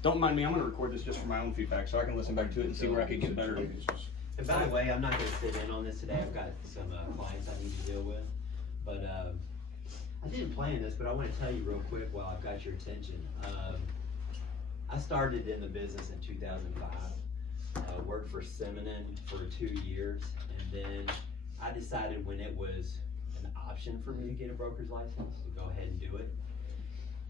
Don't mind me, I'm gonna record this just for my own feedback, so I can listen back to it and see where I could get better. And by the way, I'm not gonna sit in on this today, I've got some clients I need to deal with, but I didn't plan this, but I wanna tell you real quick while I've got your attention. I started in the business in 2005, worked for Simonin for 2 years, and then I decided when it was an option for me to get a broker's license, to go ahead and do it.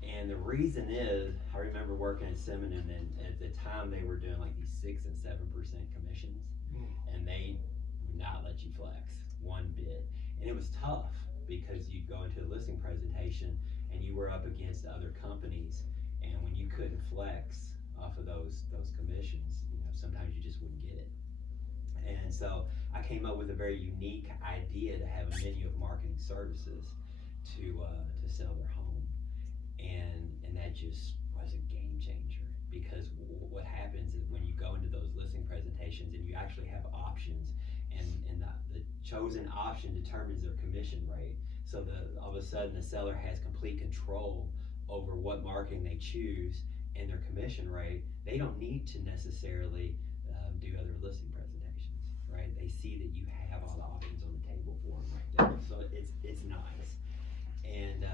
And the reason is, I remember working at Simonin, and at the time they were doing like these 6 and 7% commissions, and they would not let you flex one bit. And it was tough because you'd go into a listing presentation and you were up against other companies, and when you couldn't flex off of those commissions, you know, sometimes you just wouldn't get it. And so I came up with a very unique idea to have a menu of marketing services to sell their home. And that just was a game changer, because what happens is when you go into those listing presentations and you actually have options, and the chosen option determines their commission rate. So all of a sudden the seller has complete control over what marketing they choose and their commission rate. They don't need to necessarily do other listing presentations, right? They see that you have all the options on the table for them right there. So it's nice. And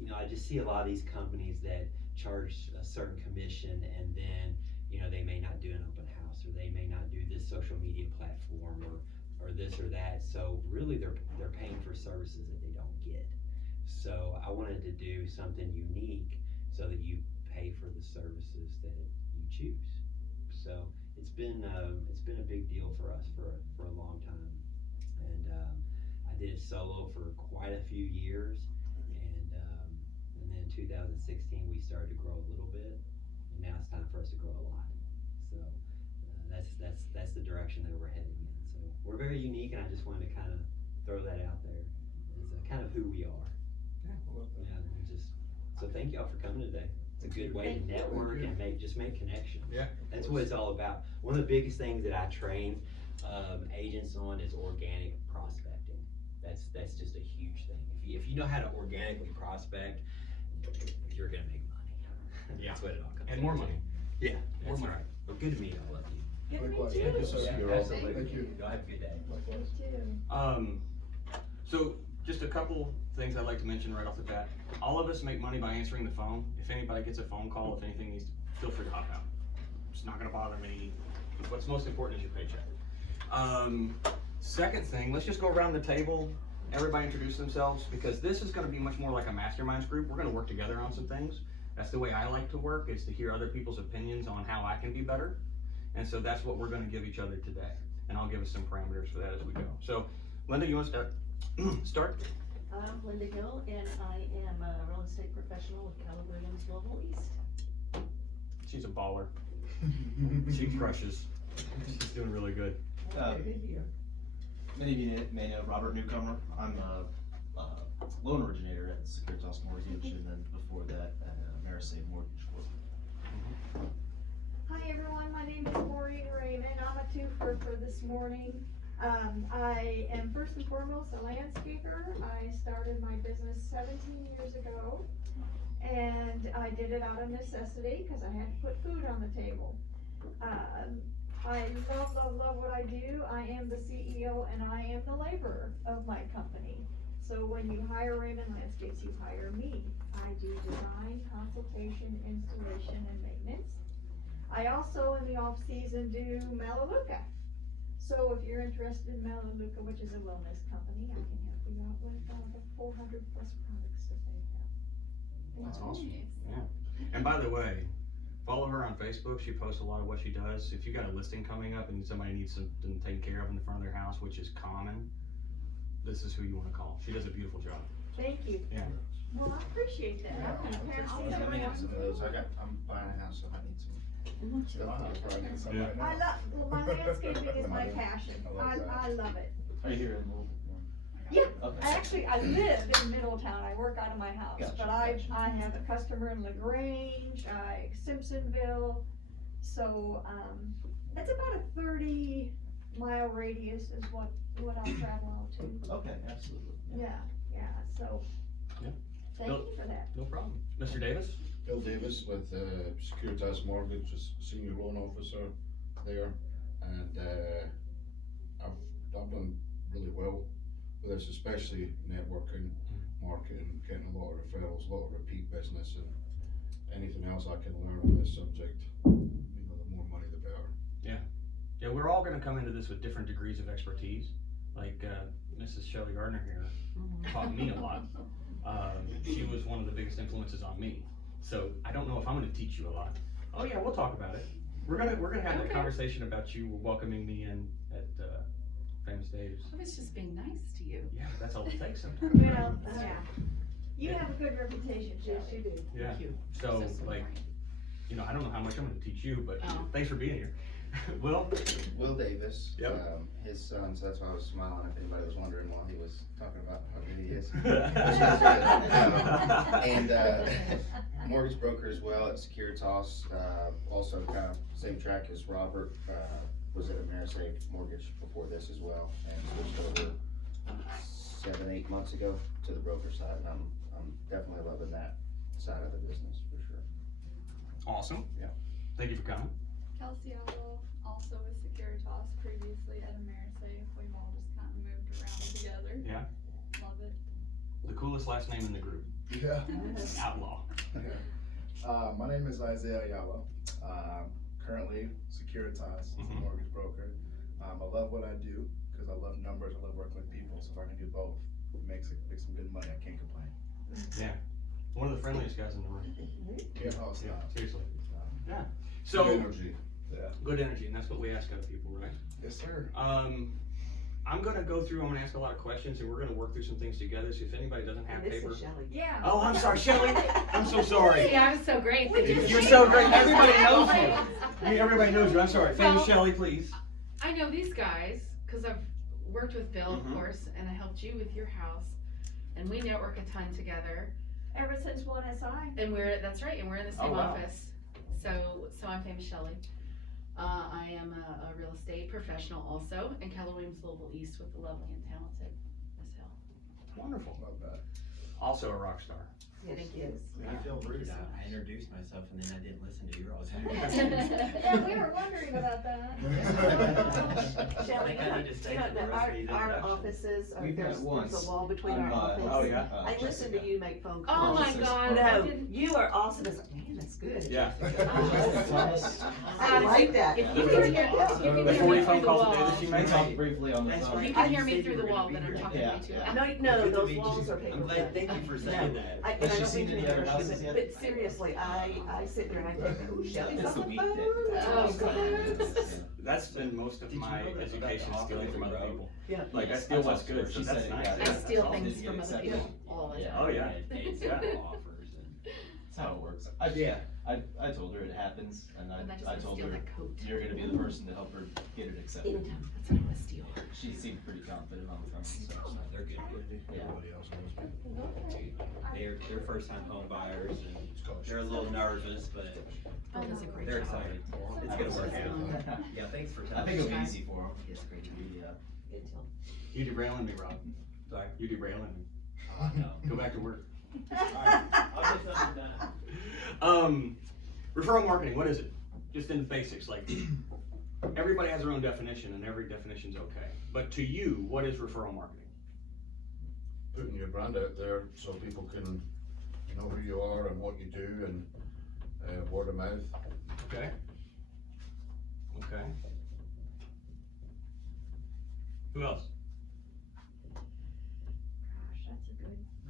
you know, I just see a lot of these companies that charge a certain commission, and then, you know, they may not do an open house, or they may not do this social media platform, or this or that. So really they're paying for services that they don't get. So I wanted to do something unique so that you pay for the services that you choose. So it's been a big deal for us for a long time. And I did it solo for quite a few years. And then in 2016 we started to grow a little bit, and now it's time for us to grow a lot. So that's the direction that we're heading in. So we're very unique, and I just wanted to kind of throw that out there as kind of who we are. Yeah, I love that. Yeah, and so thank y'all for coming today. It's a good way to network and make connections. Yeah. That's what it's all about. One of the biggest things that I train agents on is organic prospecting. That's just a huge thing. If you know how to organically prospect, you're gonna make money. Yeah. That's what it all comes And more down to. money. Yeah, More that's money. right. Well, good to meet all of you. Yeah, me Likewise. too. Thank you, sir. Yeah, You're awesome. absolutely. Thank you. Y'all have a good day. Likewise. Me too. So just a couple things I'd like to mention right off the bat. All of us make money by answering the phone. If anybody gets a phone call, if anything needs, feel free to hop out. It's not gonna bother me. What's most important is your paycheck. Second thing, let's just go around the table. Everybody introduce themselves, because this is gonna be much more like a masterminds group. We're gonna work together on some things. That's the way I like to work, is to hear other people's opinions on how I can be better. And so that's what we're gonna give each other today. And I'll give us some parameters for that as we go. So, Linda, you wanna start? Start? I'm Linda Hill, and I am a real estate professional with Keller Williams Global East. She's a baller. She crushes. She's doing really good. Good to hear. Many of you may know Robert Newcomer. I'm a loan originator at Securitas Mortgage, and then before that at Amerisave Mortgage Corp. Hi everyone, my name is Maureen Raymond. I'm a twofer for this morning. I am first and foremost a landscaper. I started my business 17 years ago, and I did it out of necessity because I had to put food on the table. I love what I do. I am the CEO and I am the laborer of my company. So when you hire Raymond Landscapes, you hire me. I do design, consultation, installation, and maintenance. I also, in the off-season, do Melaleuca. So if you're interested in Melaleuca, which is a wellness company, I can help you out with the 400 plus products that they have. That's awesome. Yeah. And by the way, follow her on Facebook. She posts a lot of what she does. If you got a listing coming up and somebody needs something taken care of in the front of their house, which is common, this is who you want to call. She does a beautiful job. Thank you. Yeah. Well, I appreciate that. I'm gonna pass these Let me have some of around. those. I'm buying a house, so I need some. Yeah. I love, my landscaping is my passion. I love it. Are you here in Louisville? Yeah, Okay. I live in Middletown. I work out of my house, Gotcha, but I have a customer in LaGrange, Simpsonville. So, it's about a 30-mile radius is what I'll travel out to. Okay, absolutely. Yeah, so. Yeah. Thank you for that. No problem. Mr. Davis? Bill Davis with Securitas Mortgage, as senior loan officer there, and I've done really well with this, especially networking, marketing, getting a lot of referrals, a lot of repeat business, and anything else I can learn on this subject, the more money the better. Yeah, we're all gonna come into this with different degrees of expertise. Like, Mrs. Shelley Gardner here taught me a lot. She was one of the biggest influences on me. So I don't know if I'm gonna teach you a lot. Oh yeah, we'll talk about it. We're gonna have that Okay. conversation about you welcoming me in at Famous Dave's. I was just being nice to you. Yeah, that's all it takes sometimes. Well, yeah. You have a good reputation, Yes, Shelley. you do. Yeah. Thank you. So sweet. like, I don't know how much I'm gonna teach you, but Oh. thanks for being here. Will? Will Davis. Yep. His son, so that's why I was smiling if anybody was wondering while he was talking about how good he is. And mortgage broker as well at Securitas, also kind of same track as Robert, was at Amerisafe Mortgage before this as well, and switched over 7-8 months ago to the broker side, and I'm definitely loving that side of the business for sure. Awesome. Yeah. Thank you for coming. Kelsey Allo, also with Securitas, previously at Amerisafe. We've all just kind of moved around together. Yeah. Love it. The coolest last name in the group. Yeah. Outlaw. My name is Isaiah Ayala. Currently Securitas, Mhm. mortgage broker. I love what I do because I love numbers. I love working with people. So if I can do both, it makes some good money. I can't complain. Yeah. One of the friendliest guys in the room. Yeah. Oh, stop. Seriously. Good So, energy. good energy, and that's what we ask out of people, right? Yes, sir. I'm gonna go through, I'm gonna ask a lot of questions, and we're gonna work through some things together, so if anybody doesn't have And this paper. is Shelley. Yeah. Oh, I'm sorry, Shelley, I'm so sorry. Yeah, I was so great. that you- You're so great, everybody knows you. Everybody knows you, I'm sorry. Famous Well- Shelley, please. I know these guys, cause I've worked with Bill, of Mhm. course, and I helped you with your house. And we network a ton together, Ever since 1SI. and that's right, and we're in the same Oh, wow. office. So I'm Famous Shelley. I am a real estate professional also in Keller Williams Louisville East with the lovely and talented Miss Hill. Wonderful. Love that. Also a rock star. Yes, she is. I feel Thank you rude, so much. I introduced myself and then I didn't listen to your all's Yeah, we were wondering about that. Shelley, I think I need to stay for the rest of these our introductions. offices, We've met there's a once wall between on, our office. oh, yeah? I listen to you make phone Oh calls. my This is God, I No, didn't. you are awesome. It's like, man, that's good. Yeah. I like that. If you can hear, The you can hear 40 me phone through the calls a day wall. that she We makes. talked briefly on the That's phone. fine. You I can hear me said through you the were wall, gonna but be I'm here. talking Yeah, way too yeah. loud. No, Good to those meet you. walls are paper. I'm glad, thank you for saying that. And Has I she don't seen mean to any other embarrass houses you, yet? but seriously, I sit there and I think, oh, Shelley's It's on a the weekday. phone. Oh, God. That's been most of Did you my know that about education, the stealing from other off-road? people. Yeah. Like, I Yes, steal I what's talked to her. good, so She that's said, nice. yeah, I yeah. steal Didn't things get from other accepted. people all the time. Oh, yeah. And dates Yeah. and offers and. That's how it works. Yeah. I told her it happens, and And I just I wanna told steal her, that coat. you're gonna be the person to help her get it accepted. Anytime. That's what I wanna steal. She seemed pretty confident on the phone, so. They're good. Yeah. Everybody else knows me. They're first time home buyers and they're a little nervous, but Bill does a great they're job. excited. It's gonna work out. Yeah, thanks for I telling think me. it'll be easy for them. He does a great job. Good deal. You derailing me, Rob. Sorry. You derailing me. No. Go back to work. Alright, I'll get something done. Referral marketing, what is it? Just in the basics, like, everybody has their own definition and every definition's okay. But to you, what is referral marketing? Putting your brand out there so people can know who you are and what you do, and word of mouth. Okay? Okay. Who else? Gosh,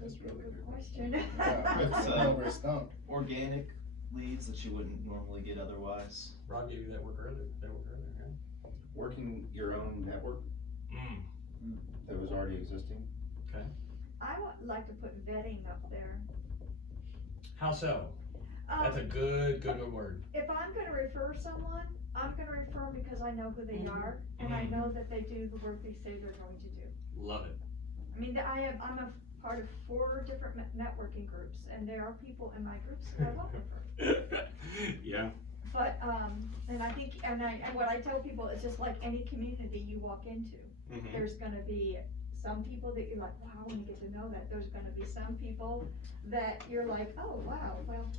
that's a really good good. question. Yeah, it's over stumped. Organic leads that you wouldn't normally get otherwise. Rob gave you that work earlier, yeah? Working your own network Mm. that was already existing. I would like to put vetting up there. How so? That's a Um, good word. if I'm gonna refer someone, I'm gonna refer them because I know who they Mhm. are, and I Mhm. know that they do the work they say they're going to do. Love it. I mean, I'm a part of 4 different networking groups, and there are people in my groups that I won't refer. Yeah. But, and I think, and what I tell people is just like any community you walk into, Mhm. there's gonna be some people that you're like, wow, I wanna get to know that. There's gonna be some people that you're like, oh, wow, well,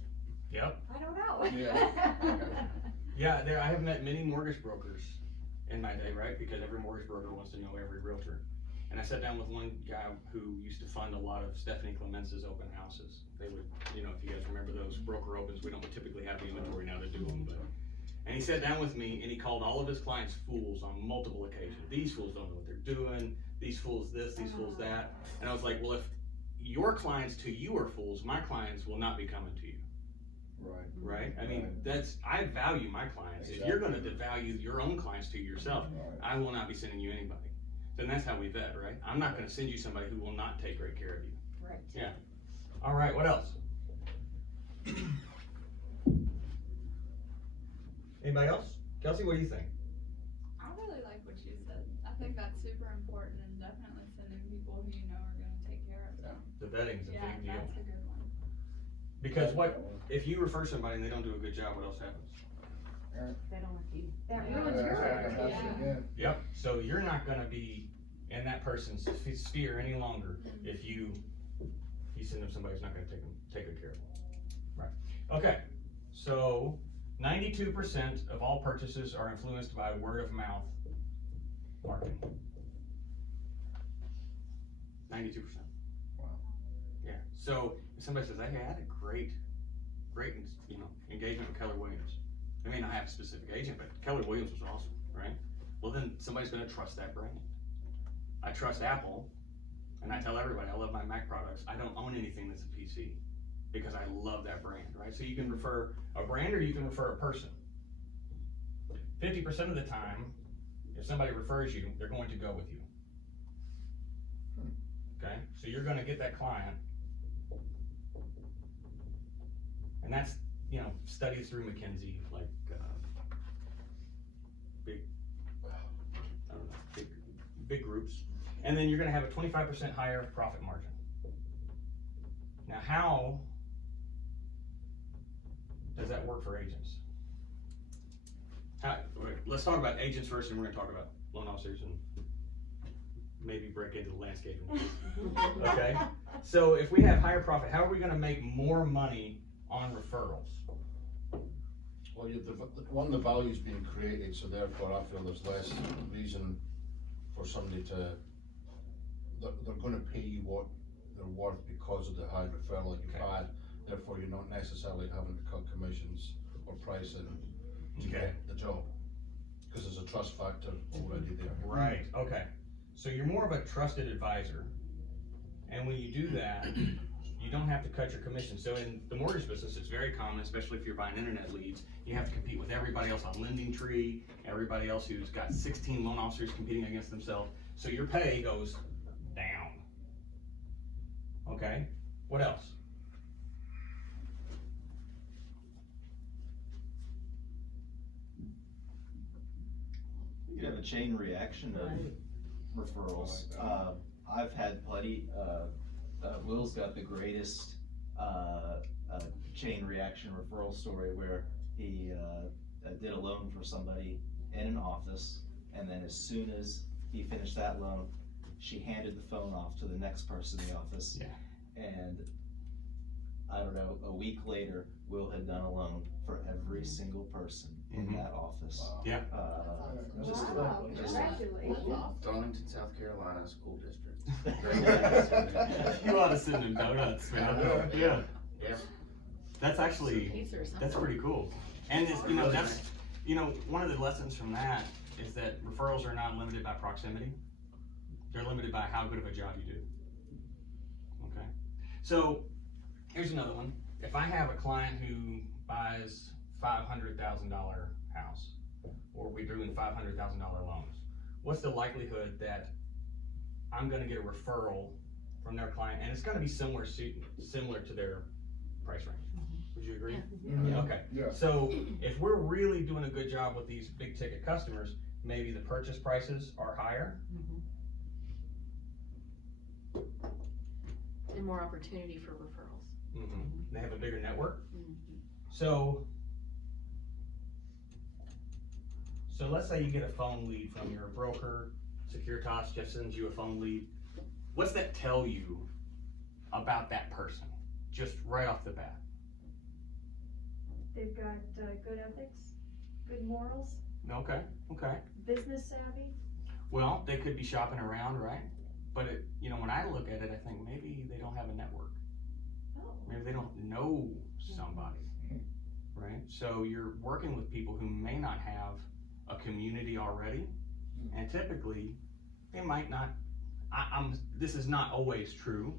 Yep. I don't know. Yeah. Yeah, I have met many mortgage brokers in my day, right? Because every mortgage broker wants to know every realtor. And I sat down with one guy who used to fund a lot of Stephanie Clemence's open houses. They would, you know, if you guys remember those broker opens, we don't typically have the inventory now to do them, but. And he sat down with me and he called all of his clients fools on multiple occasions. These fools don't know what they're doing, these fools this, these fools that. And I was like, well, if your clients to you are fools, my clients will not be coming to you. Right. Right? I mean, I value my clients. If you're gonna devalue your own clients to yourself, I will not be sending you anybody. Then that's how we vet, right? I'm not gonna send you somebody who will not take great care of you. Right. Yeah. All right, what else? Anybody else? Kelsey, what do you think? I really like what you said. I think that's super important and definitely sending people who you know are gonna take care of them. The vetting's a Yeah, big deal. that's a good one. Because if you refer somebody and they don't do a good job, what else happens? They don't like you. That ruins your life. Yeah. Yep. So you're not gonna be in that person's sphere any longer if you send them somebody who's not gonna take good care of them. Right. Okay. So 92% of all purchases are influenced by word of mouth marketing. 92%. Wow. Yeah. So if somebody says, "Hey, I had a great, engagement with Keller Williams." I mean, I have a specific agent, but Keller Williams was awesome, right? Well, then somebody's going to trust that brand. I trust Apple, and I tell everybody I love my Mac products. I don't own anything that's a PC because I love that brand, right? So you can refer a brand or you can refer a person. 50% of the time, if somebody refers you, they're going to go with you. Okay, so you're going to get that client, and that's studies through McKinsey, like big groups, and then you're going to have a 25% higher profit margin. Now, how does that work for agents? Let's talk about agents first, and we're going to talk about loan officers and maybe break into the landscaping. Okay, so if we have higher profit, how are we going to make more money on referrals? Well, the value's being created, so therefore I feel there's less reason for somebody they're gonna pay you what they're worth because of the high referral that you've had. Therefore, you're not necessarily having to cut commissions or pricing to get the job, because there's a trust factor already there. Right, okay. So you're more of a trusted advisor, and when you do that, you don't have to cut your commission. So in the mortgage business, it's very common, especially if you're buying internet leads, you have to compete with everybody else on LendingTree, everybody else who's got 16 loan officers competing against themselves. So your pay goes down. Okay, what else? You could have a chain reaction of referrals. I've had plenty. Will's got the greatest chain reaction referral story where he did a loan for somebody in an office, and then as soon as he finished that loan, she handed the phone off to the next person in the office. Yeah. And I don't know, a week later, Will had done a loan for every single person in that office. Yeah. Wow, congratulations. Donington, South Carolina School District. You ought to send him donuts, man. Yeah. Yeah. That's actually, Pizza or something. that's pretty cool. And it's, that's, one of the lessons from that is that referrals are not limited by proximity. They're limited by how good of a job you do. Okay. So here's another one. If I have a client who buys $500,000 house, or we're doing $500,000 loans, what's the likelihood that I'm gonna get a referral from their client, and it's gonna be similar to their price range? Would you agree? Yeah. Okay. Yeah. So if we're really doing a good job with these big ticket customers, maybe the purchase prices are higher. And more opportunity for referrals. They have a bigger network. So let's say you get a phone lead from your broker, Securitas, Jeff sends you a phone lead. What's that tell you about that person, just right off the bat? they've got, good ethics, good morals, Okay, okay. business savvy. Well, they could be shopping around, right? But it, you know, when I look at it, I think maybe they don't have a network. Oh. Maybe they don't know somebody, right? So you're working with people who may not have a community already, and typically they might not. This is not always true,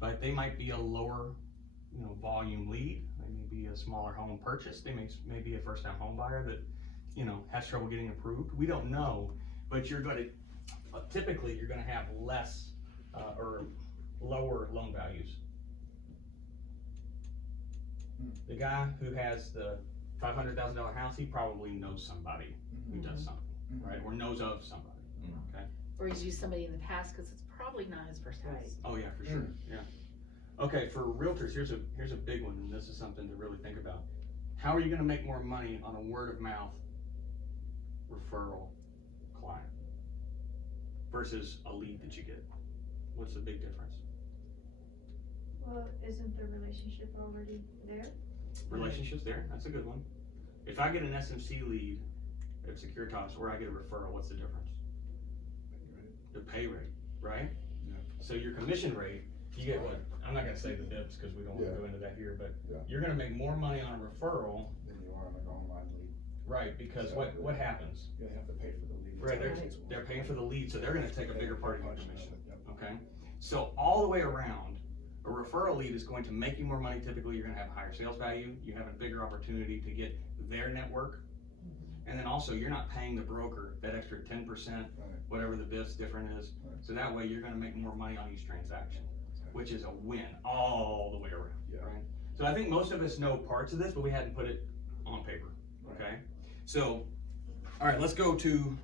but they might be a lower, you know, volume lead. They may be a smaller home purchase. They may be a first-time home buyer that, you know, has trouble getting approved. We don't know, but you're going to typically you're going to have less or lower loan values. The guy who has the $500,000 house, he probably knows somebody who does something, right? Or knows of somebody. Okay. Or he's used somebody in the past, cause it's probably not his first house. Oh yeah, for sure. Yeah. Okay, for realtors, here's a big one, and this is something to really think about. How are you going to make more money on a word of mouth referral client versus a lead that you get? What's the big difference? Well, isn't the relationship already there? Relationships there, that's a good one. If I get an SMC lead at Securitas or I get a referral, what's the difference? The pay rate, right? Yeah. So your commission rate, you get what? I'm not gonna say the dips because we don't want to go into that here, but you're gonna make more money on a referral, Then you are on an online lead. right? Because what happens? You have to pay for the lead. Right, they're paying for the lead, so they're gonna take a bigger part of your commission, okay? So all the way around, a referral lead is going to make you more money. Typically, you're gonna have higher sales value, you have a bigger opportunity to get their network. And then also, you're not paying the broker that extra 10%, whatever the BIF's different is. So that way, you're gonna make more money on each transaction, which is a win all the way around, right? So I think most of us know parts of this, but we hadn't put it on paper, okay? So, all right, let's go to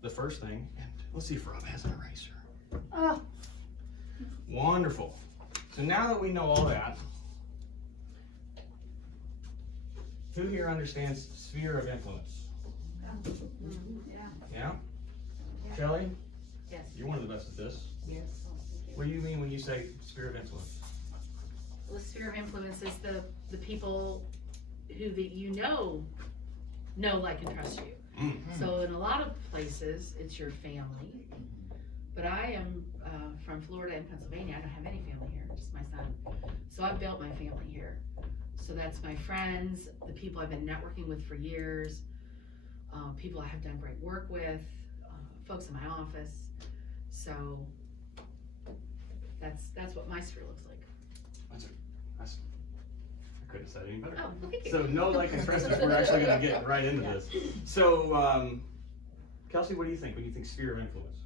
the first thing. And let's see if Rob has an eraser. Oh. Wonderful. So now that we know all that, who here understands sphere of influence? Yeah? Shelley? Yes. You're one of the best at this. Yes. What do you mean when you say sphere of influence? Well, the sphere of influence is the people who that you know, like, and trust you. So in a lot of places, it's your family. But I am from Florida and Pennsylvania. I don't have any family here, just my son. So I've built my family here. So that's my friends, the people I've been networking with for years, people I have done great work with, folks in my office. So that's what my sphere looks like. That's I couldn't have said it any better. Oh, well, thank you. So no, like, and trust us, we're actually gonna get right into this. So, Kelsey, what do you think when you think sphere of influence?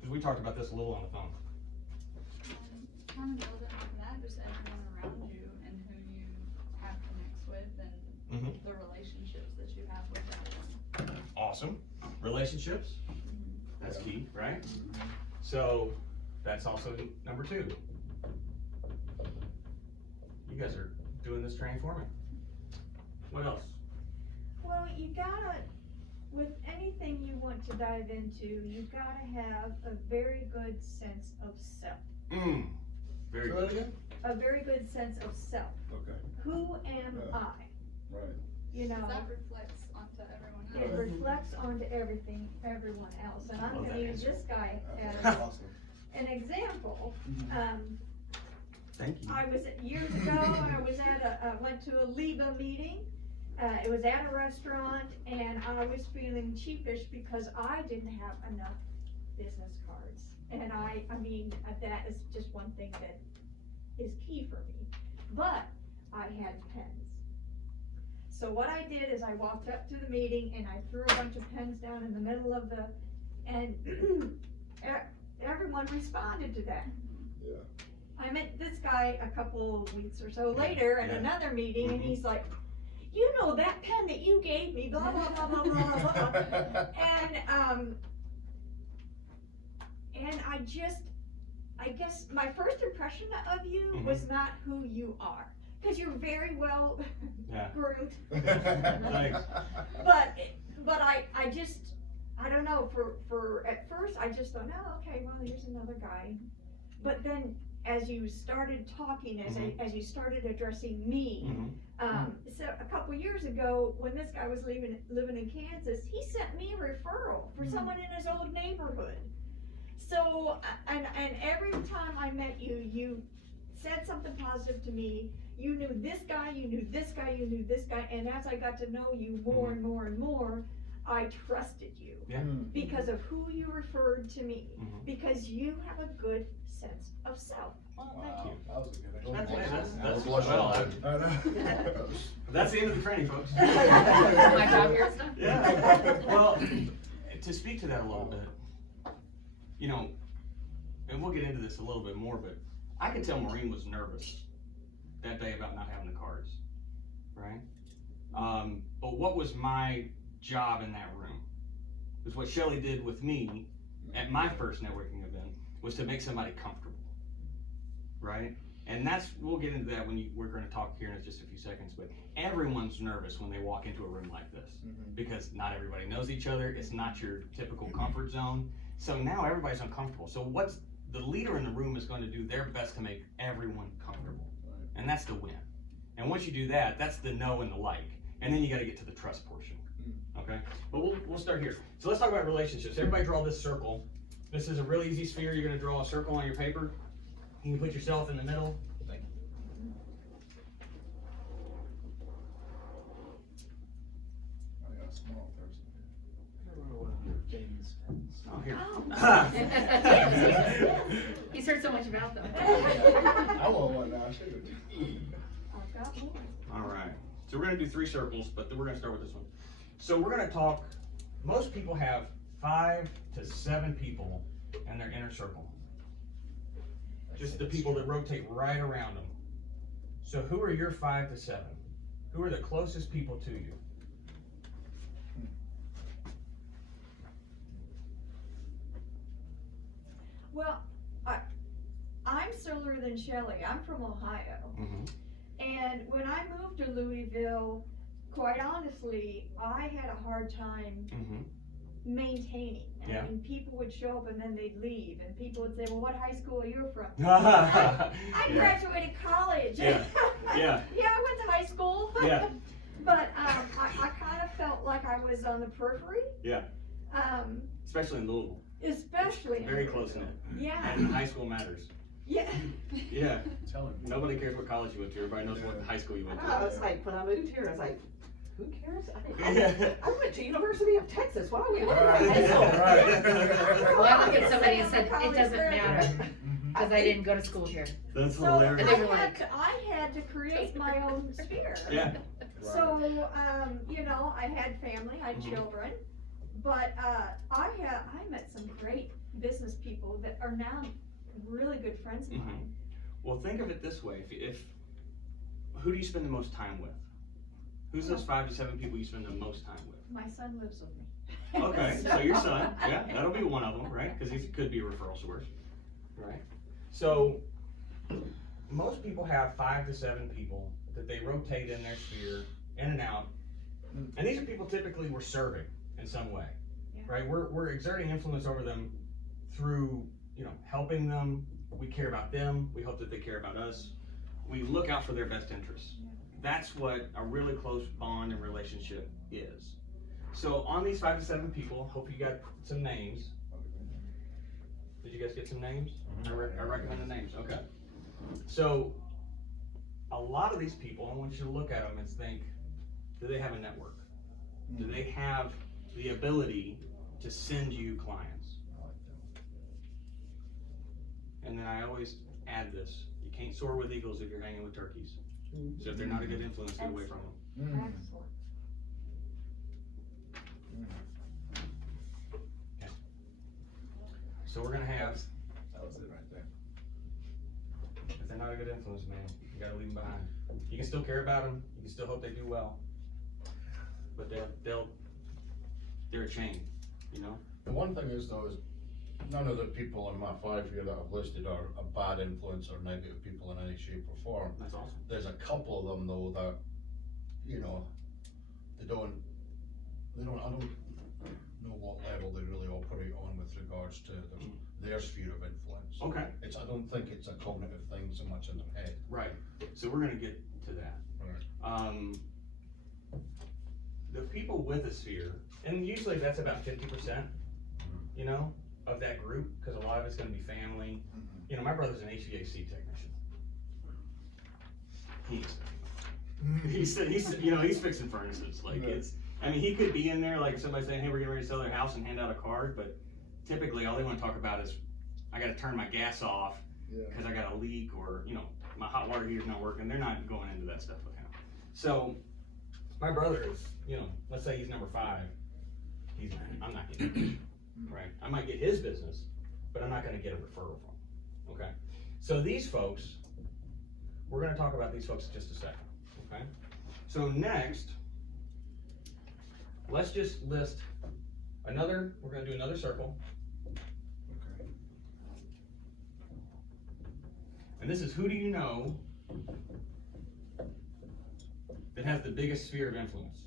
Because we talked about this a little on the phone. Kind of build it on that, just everyone around you and who you have connects with and the relationships that you have with everyone. Awesome. Relationships, that's key, right? So that's also number 2. You guys are doing this training for me. What else? Well, you gotta, with anything you want to dive into, you gotta have a very good sense of self. Very Say that good. again? A very good sense of self. Okay, Who am I? right. You know, That reflects onto everyone else. it reflects onto everyone else. And I'm Love gonna that use answer. this guy as Awesome. an example. Thank you. I was, years ago, I was at went to a LIBA meeting. It was at a restaurant, and I was feeling cheapish because I didn't have enough business cards. And I mean, that is just one thing that is key for me. But I had pens. So what I did is I walked up to the meeting and I threw a bunch of pens down in the middle of and everyone responded to that. Yeah. I met this guy a couple of weeks or so later at yeah. another meeting, and he's like, you know, that pen that you gave me, blah, blah, blah, blah, blah, blah, blah. And I guess my first impression of you was not who you are, because you're very well groomed. Thanks. But I don't know, for at first I just thought, oh, okay, well, here's another guy. But then as you started talking, as you started addressing me, so a couple years ago, when this guy was living in Kansas, he sent me a referral for someone in his old neighborhood. So, and every time I met you, you said something positive to me. You knew this guy, you knew this guy, you knew this guy, and as I got to know you more and more and more, I trusted you. Yeah. Because of who you referred to me. Mhm. Because you have a good sense of self. Well, thank you. That was a good That's blushing. well, I know. that's the end of the training, folks. My job here is done. Yeah. Well, to speak to that a little bit, you know, and we'll get into this a little bit more, but I could tell Maureen was nervous that day about not having the cards, right? But what was my job in that room? Is what Shelly did with me at my first networking event was to make somebody comfortable, right? And that's, we'll get into that when we're gonna talk here in just a few seconds, but everyone's nervous when they walk into a room like this because not everybody knows each other. It's not your typical comfort zone. So now everybody's uncomfortable. So what's the leader in the room is going to do their best to make everyone comfortable. And that's the win. And once you do that, that's the know and the like. And then you got to get to the trust portion. Okay? But we'll start here. So let's talk about relationships. Everybody draw this circle. This is a really easy sphere. You're going to draw a circle on your paper. You can put yourself in the middle. Thank you. I got a small person. Oh, here. He's heard so much about them. I want one now, I should I've got more. All right. So we're going to do 3 circles, but we're going to start with this one. So we're going to talk, most people have 5 to 7 people in their inner circle. Just the people that rotate right around them. So who are your 5 to 7? Who are the closest people to you? Well, I'm similar than Shelley. I'm from Ohio. Mm-hmm. And when I moved to Louisville, quite honestly, I had a hard time Mm-hmm. maintaining. Yeah. And people would show up and then they'd leave. And people would say, well, what high school are you from? I graduated college. Yeah. Yeah. Yeah, I went to high school. Yeah. But I kind of felt like I was on the periphery. Yeah. Especially in Louisville. Especially. in Very Louisville. close knit. Yeah. And high school matters. Yeah. Yeah. Tell him. Nobody cares what college you went to. Everybody knows what high school you went to. I was like, when I moved here, I was like, who cares? Yeah. I went to University of Texas. Why are we looking Right. at high Right. school? Well, I looked at somebody and said, it doesn't matter, because I didn't go to school here. That's So hilarious. And they were like- I had to create my own sphere. Yeah. So, you know, I had family, I had Mhm. children, but I met some great business people that are now really good friends of Mhm. mine. Well, think of it this way: if who do you spend the most time with? Who's those 5 to 7 people you spend the most time with? My son lives with me. Okay, so your son, yeah, that'll be one of them, right? Because he could be a referral source, right? So most people have 5 to 7 people that they rotate in their sphere, in and out, and these are people typically we're serving in some way, Yeah. right? We're exerting influence over them through, you know, helping them. We care about them. We hope that they care about us. We look out for their best interests. That's what a really close bond and relationship is. So on these 5 to 7 people, hope you got some names. Did you guys get some names? I recommend the names, okay. So a lot of these people, I want you to look at them and think, do they have a network? Do they have the ability to send you clients? And then I always add this, you can't soar with eagles if you're hanging with turkeys. So if they're not a good influence, get away from them. Excellent. So we're gonna have, That was it right there. if they're not a good influence, man, you gotta leave them behind. You can still care about them, you can still hope they do well, but they're a chain, you know? The one thing is though, is none of the people in my 5 here that I've listed are a bad influence or negative people in any shape or form. That's awesome. There's a couple of them though that, you know, I don't know what level they really operate on with regards to their sphere of influence. Okay. I don't think it's a cognitive thing so much in their head. Right, so we're gonna get to that. Right. people with a sphere, and usually that's about 50%, you know, of that group, because a lot of it's gonna be family. You know, my brother's an HVAC technician. He's fixing furnaces, like it's, I mean, he could be in there, like if somebody's saying, hey, we're getting ready to sell their house and hand out a card, but typically all they wanna talk about is, I gotta turn my gas off, cause I got a leak, or, you know, my hot water heater's not working. They're not going into that stuff with him. So, my brother is, you know, let's say he's number 5, I'm not getting it, right? I might get his business, but I'm not gonna get a referral from him, okay? So these folks, we're gonna talk about these folks in just a second, okay? So next, let's just list we're gonna do another circle. And this is, who do you know that has the biggest sphere of influence?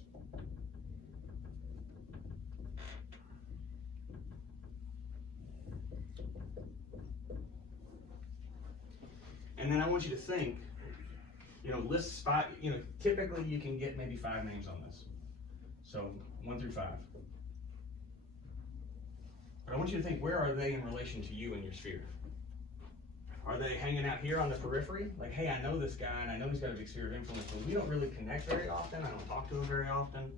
And then I want you to think, you know, list 5, you know, typically you can get maybe 5 names on this. So 1 through 5. But I want you to think, where are they in relation to you and your sphere? Are they hanging out here on the periphery? Like, hey, I know this guy and I know he's got a big sphere of influence, but we don't really connect very often. I don't talk to him very often.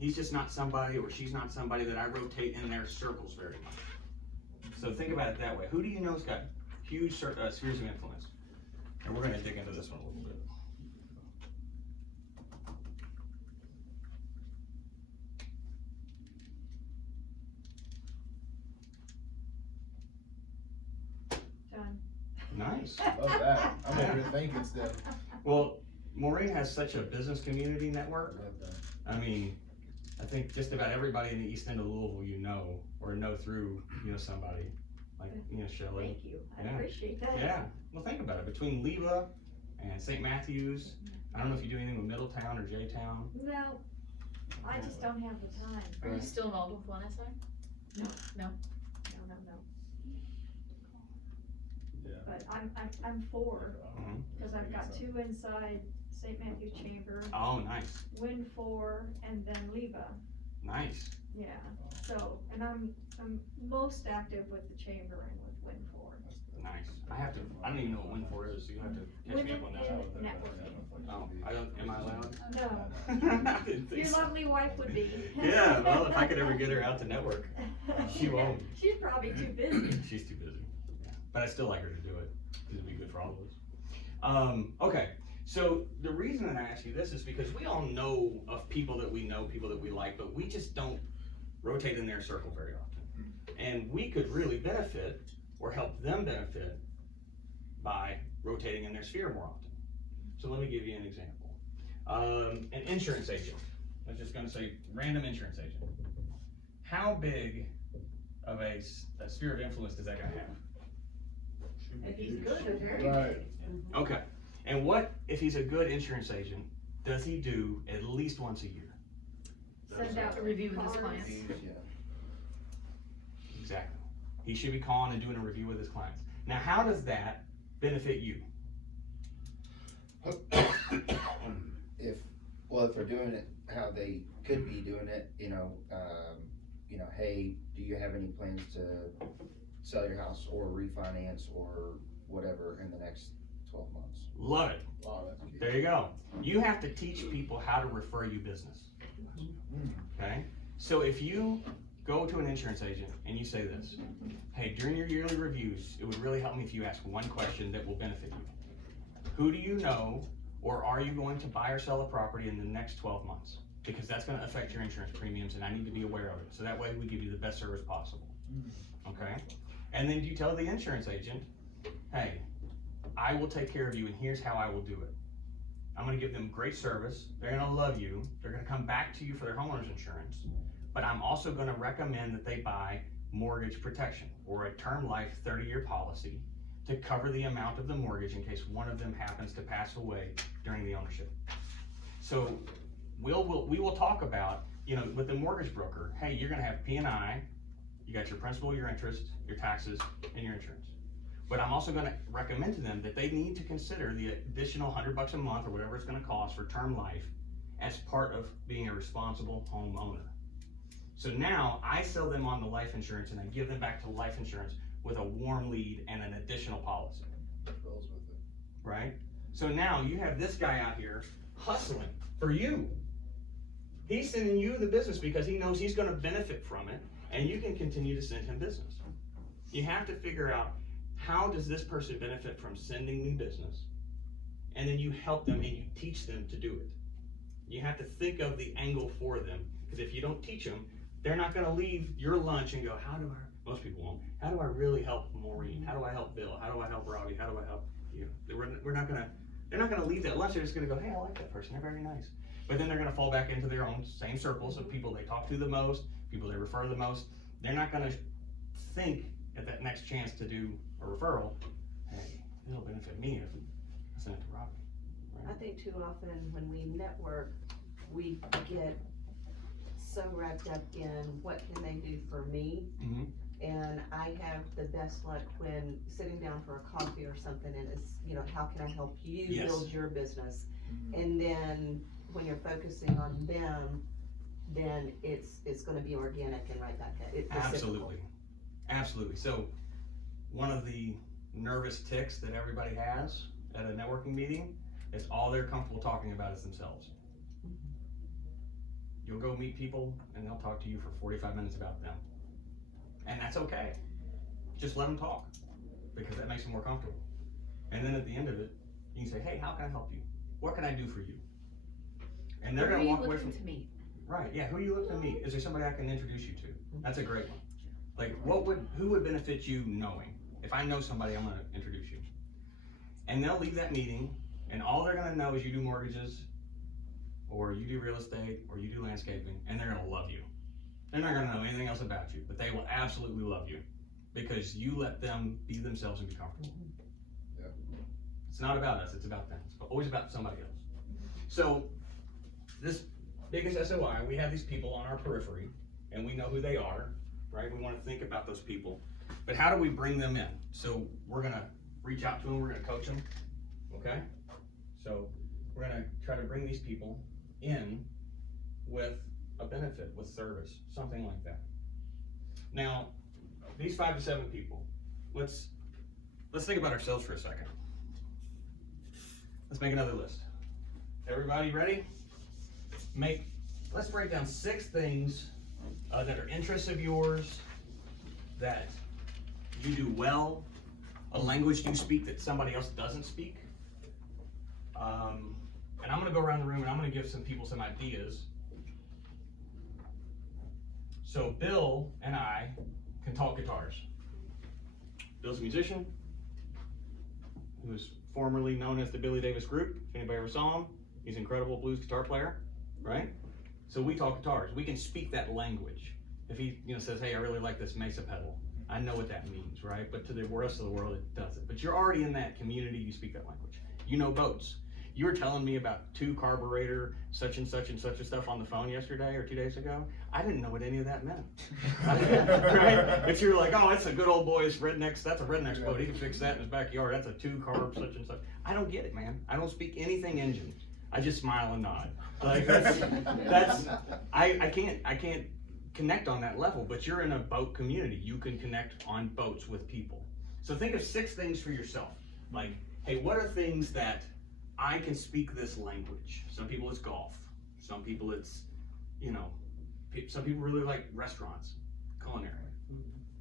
He's just not somebody, or she's not somebody that I rotate in their circles very much. So think about it that way. Who do you know has got huge spheres of influence? And we're going to dig into this one a little bit. John. Nice. Love that. I'm over here thinking still. Well, Maureen has such a business community network. Love that. I mean, I think just about everybody in the east end of Louisville you know, or know through, you know, somebody. Like, you know, Shelley. Thank you, I Yeah. appreciate that. Yeah, well, think about it. Between Leva and St. Matthews, I don't know if you do anything with Middletown or J-Town. No, I just don't have the time. Are you still involved with One SI? No. No? No. Yeah. But I'm 4, Mhm. cause I've got 2 inside St. Matthews Chamber, Oh, nice, Win 4, and then Leva, nice. yeah. So, and I'm most active with the chamber and with Win 4. Nice. I don't even know what Win 4 is, so you have to catch me up on that. Women in networking. Oh, am I allowed? No, I didn't think your so. lovely wife would be. Yeah, well, if I could ever get her out to network. She won't. She's probably too busy. She's too busy, yeah. But I still like her to do it, because it'd be good for all of us. Okay, so the reason that I ask you this is because we all know of people that we know, people that we like, but we just don't rotate in their circle very often. And we could really benefit, or help them benefit, by rotating in their sphere more often. So let me give you an example. An insurance agent. I'm just gonna say random insurance agent. How big of a sphere of influence does that guy have? If he's good, or very Right. good. Okay, and what, if he's a good insurance agent, does he do at least once a year? Send out A review with his cards. clients. Yeah. Exactly. He should be calling and doing a review with his clients. Now, how does that benefit you? If they're doing it how they could be doing it, hey, do you have any plans to sell your house or refinance or whatever in the next 12 months? Love it. Wow, that's key. There you go. You have to teach people how to refer you business. Okay? So if you go to an insurance agent and you say this, hey, during your yearly reviews, it would really help me if you ask one question that will benefit you. Who do you know, or are you going to buy or sell a property in the next 12 months? Because that's gonna affect your insurance premiums and I need to be aware of it. So that way we give you the best service possible. Okay? And then you tell the insurance agent, hey, I will take care of you and here's how I will do it. I'm gonna give them great service, they're gonna love you, they're gonna come back to you for their homeowner's insurance, but I'm also gonna recommend that they buy mortgage protection or a term life 30-year policy to cover the amount of the mortgage in case one of them happens to pass away during the ownership. So we will talk about, with the mortgage broker, hey, you're gonna have P&I, you got your principal, your interest, your taxes, and your insurance. But I'm also gonna recommend to them that they need to consider the additional $100 a month or whatever it's gonna cost for term life as part of being a responsible homeowner. So now I sell them on the life insurance and I give them back to life insurance with a warm lead and an additional policy, Goes with it. right? So now you have this guy out here hustling for you. He's sending you the business because he knows he's gonna benefit from it, and you can continue to send him business. You have to figure out, how does this person benefit from sending me business? And then you help them and you teach them to do it. You have to think of the angle for them, because if you don't teach them, they're not gonna leave your lunch and go, how do I, most people won't, how do I really help Maureen? How do I help Bill? How do I help Robbie? How do I help you? They're not gonna leave that lunch, they're just gonna go, hey, I like that person, they're very nice. But then they're gonna fall back into their own same circles of people they talk to the most, people they refer the most. They're not gonna think at that next chance to do a referral, hey, it'll benefit me if I send it to Robbie. I think too often when we network, we get so wrapped up in what can they do for me. Mhm. And I have the best luck when sitting down for a coffee or something and it's, you know, how can I help you Yes. build your business? And then when you're focusing on them, then it's gonna be organic and right back at it. Absolutely, absolutely. So one of the nervous tics that everybody has at a networking meeting is all they're comfortable talking about is themselves. You'll go meet people and they'll talk to you for 45 minutes about them. And that's okay. Just let them talk, because that makes them more comfortable. And then at the end of it, you can say, hey, how can I help you? What can I do for you? And they're Who are gonna you walk away looking from, to meet? right, yeah, who are you looking to meet? Is there somebody I can introduce you to? That's a great one. Like, who would benefit you knowing? If I know somebody, I'm gonna introduce you. And they'll leave that meeting, and all they're gonna know is you do mortgages, or you do real estate, or you do landscaping, and they're gonna love you. They're not gonna know anything else about you, but they will absolutely love you, because you let them be themselves and be comfortable. Yeah. It's not about us, it's about them. It's always about somebody else. So, this biggest SOI, we have these people on our periphery, and we know who they are, right? We wanna think about those people. But how do we bring them in? So we're gonna reach out to them, we're gonna coach them, okay? So we're gonna try to bring these people in with a benefit, with service, something like that. Now, these 5 to 7 people, let's think about ourselves for a second. Let's make another list. Everybody ready? Let's break down 6 things that are interests of yours, that you do well, a language you speak that somebody else doesn't speak. And I'm gonna go around the room and I'm gonna give some people some ideas. So Bill and I can talk guitars. Bill's a musician, who was formerly known as the Billy Davis Group. If anybody ever saw him, he's an incredible blues guitar player, right? So we talk guitars. We can speak that language. If he, says, hey, I really like this Mesa pedal, I know what that means, right? But to the rest of the world, it doesn't. But you're already in that community, you speak that language. You know boats. You were telling me about 2 carburetor, such and such a stuff on the phone yesterday or 2 days ago. I didn't know what any of that meant. Right? But you're like, oh, it's a good old boy's rednecks, that's a redneck's boat. He can fix that in his backyard. That's a 2-carb, such and such. I don't get it, man. I don't speak anything engine. I just smile and nod. Like I can't connect on that level, but you're in a boat community. You can connect on boats with people. So think of 6 things for yourself. Like, hey, what are things that I can speak this language? Some people it's golf. Some people it's, some people really like restaurants, culinary.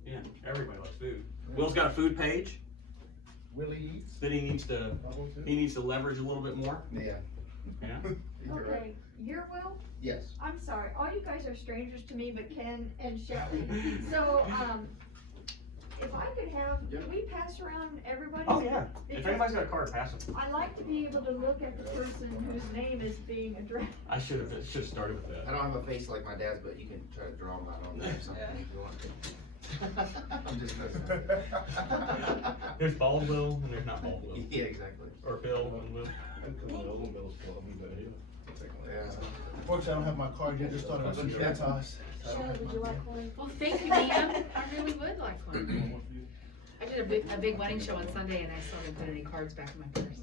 Yeah, everybody likes food. Will's got a food page Willie eats. that he needs to leverage a little bit more. Yeah. Yeah. You're right. Okay, you're Will? Yes. I'm sorry, all you guys are strangers to me but Ken and Shelly. So, if I could have, can we pass around everybody? Oh yeah. If Because anybody's got a card, pass it. I like to be able to look at the person whose name is being addressed. I should have started with I that. don't have a face like my dad's, but you can try to draw mine on there or something if you want to. I'm just messing. There's Bald Will and there's not Bald Will. Yeah, exactly. Or Bill and Will. Yeah. Unfortunately, I don't have my card yet, just thought I was some toss. Shelley, would you like one? Well, thank you, ma'am. I really would like one. I did a big wedding show on Sunday and I still didn't put any cards back in my purse.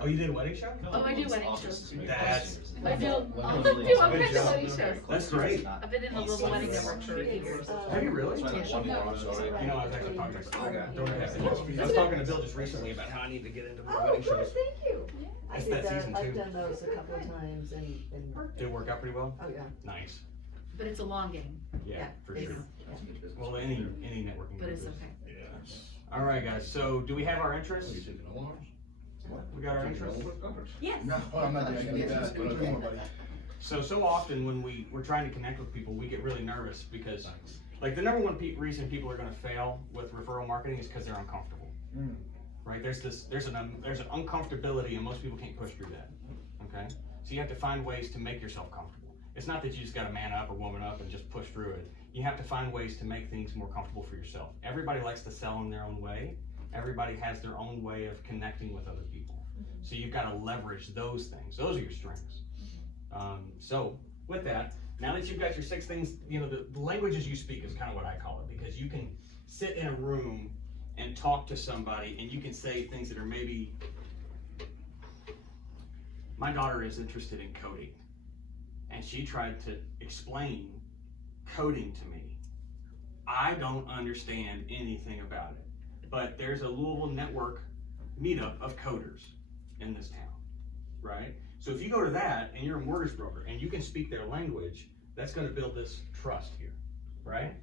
Oh, you did a wedding show? Oh, I do wedding Office shows. is making That's questions. I do, I'll Good do all job. kinds of wedding shows. That's great. I've been in the little wedding network for 8 years. Have you really? One more, I'm sorry. You know, I was actually talking to, Okay. I was talking to Bill just recently about how I need to get into more wedding shows. thank you. I It's did that season I've too. done those a couple of times and, Did it work out pretty well? oh yeah. Nice. But it's a long game, Yeah, for it's- sure. That's good business. Well, any networking. but it's group is. okay. Yeah. All right, guys, so do we have our Are you interests? taking alarms? We got our interests? Yes. No, I'm not doing any of that, but okay, buddy. So often when we're trying to connect with people, we get really nervous because, like, the number one reason people are gonna fail with referral marketing is because they're uncomfortable. Mm. Right, there's an uncomfortability and most people can't push through that, okay? So you have to find ways to make yourself comfortable. It's not that you just gotta man up or woman up and just push through it. You have to find ways to make things more comfortable for yourself. Everybody likes to sell in their own way. Everybody has their own way of connecting with other people. So you've gotta leverage those things. Those are your strengths. So with that, now that you've got your 6 things, you know, the languages you speak is kind of what I call it, because you can sit in a room and talk to somebody and you can say things that are maybe, my daughter is interested in coding and she tried to explain coding to me. I don't understand anything about it, but there's a Louisville network meetup of coders in this town, right? So if you go to that and you're a mortgage broker and you can speak their language, that's gonna build this trust here, right?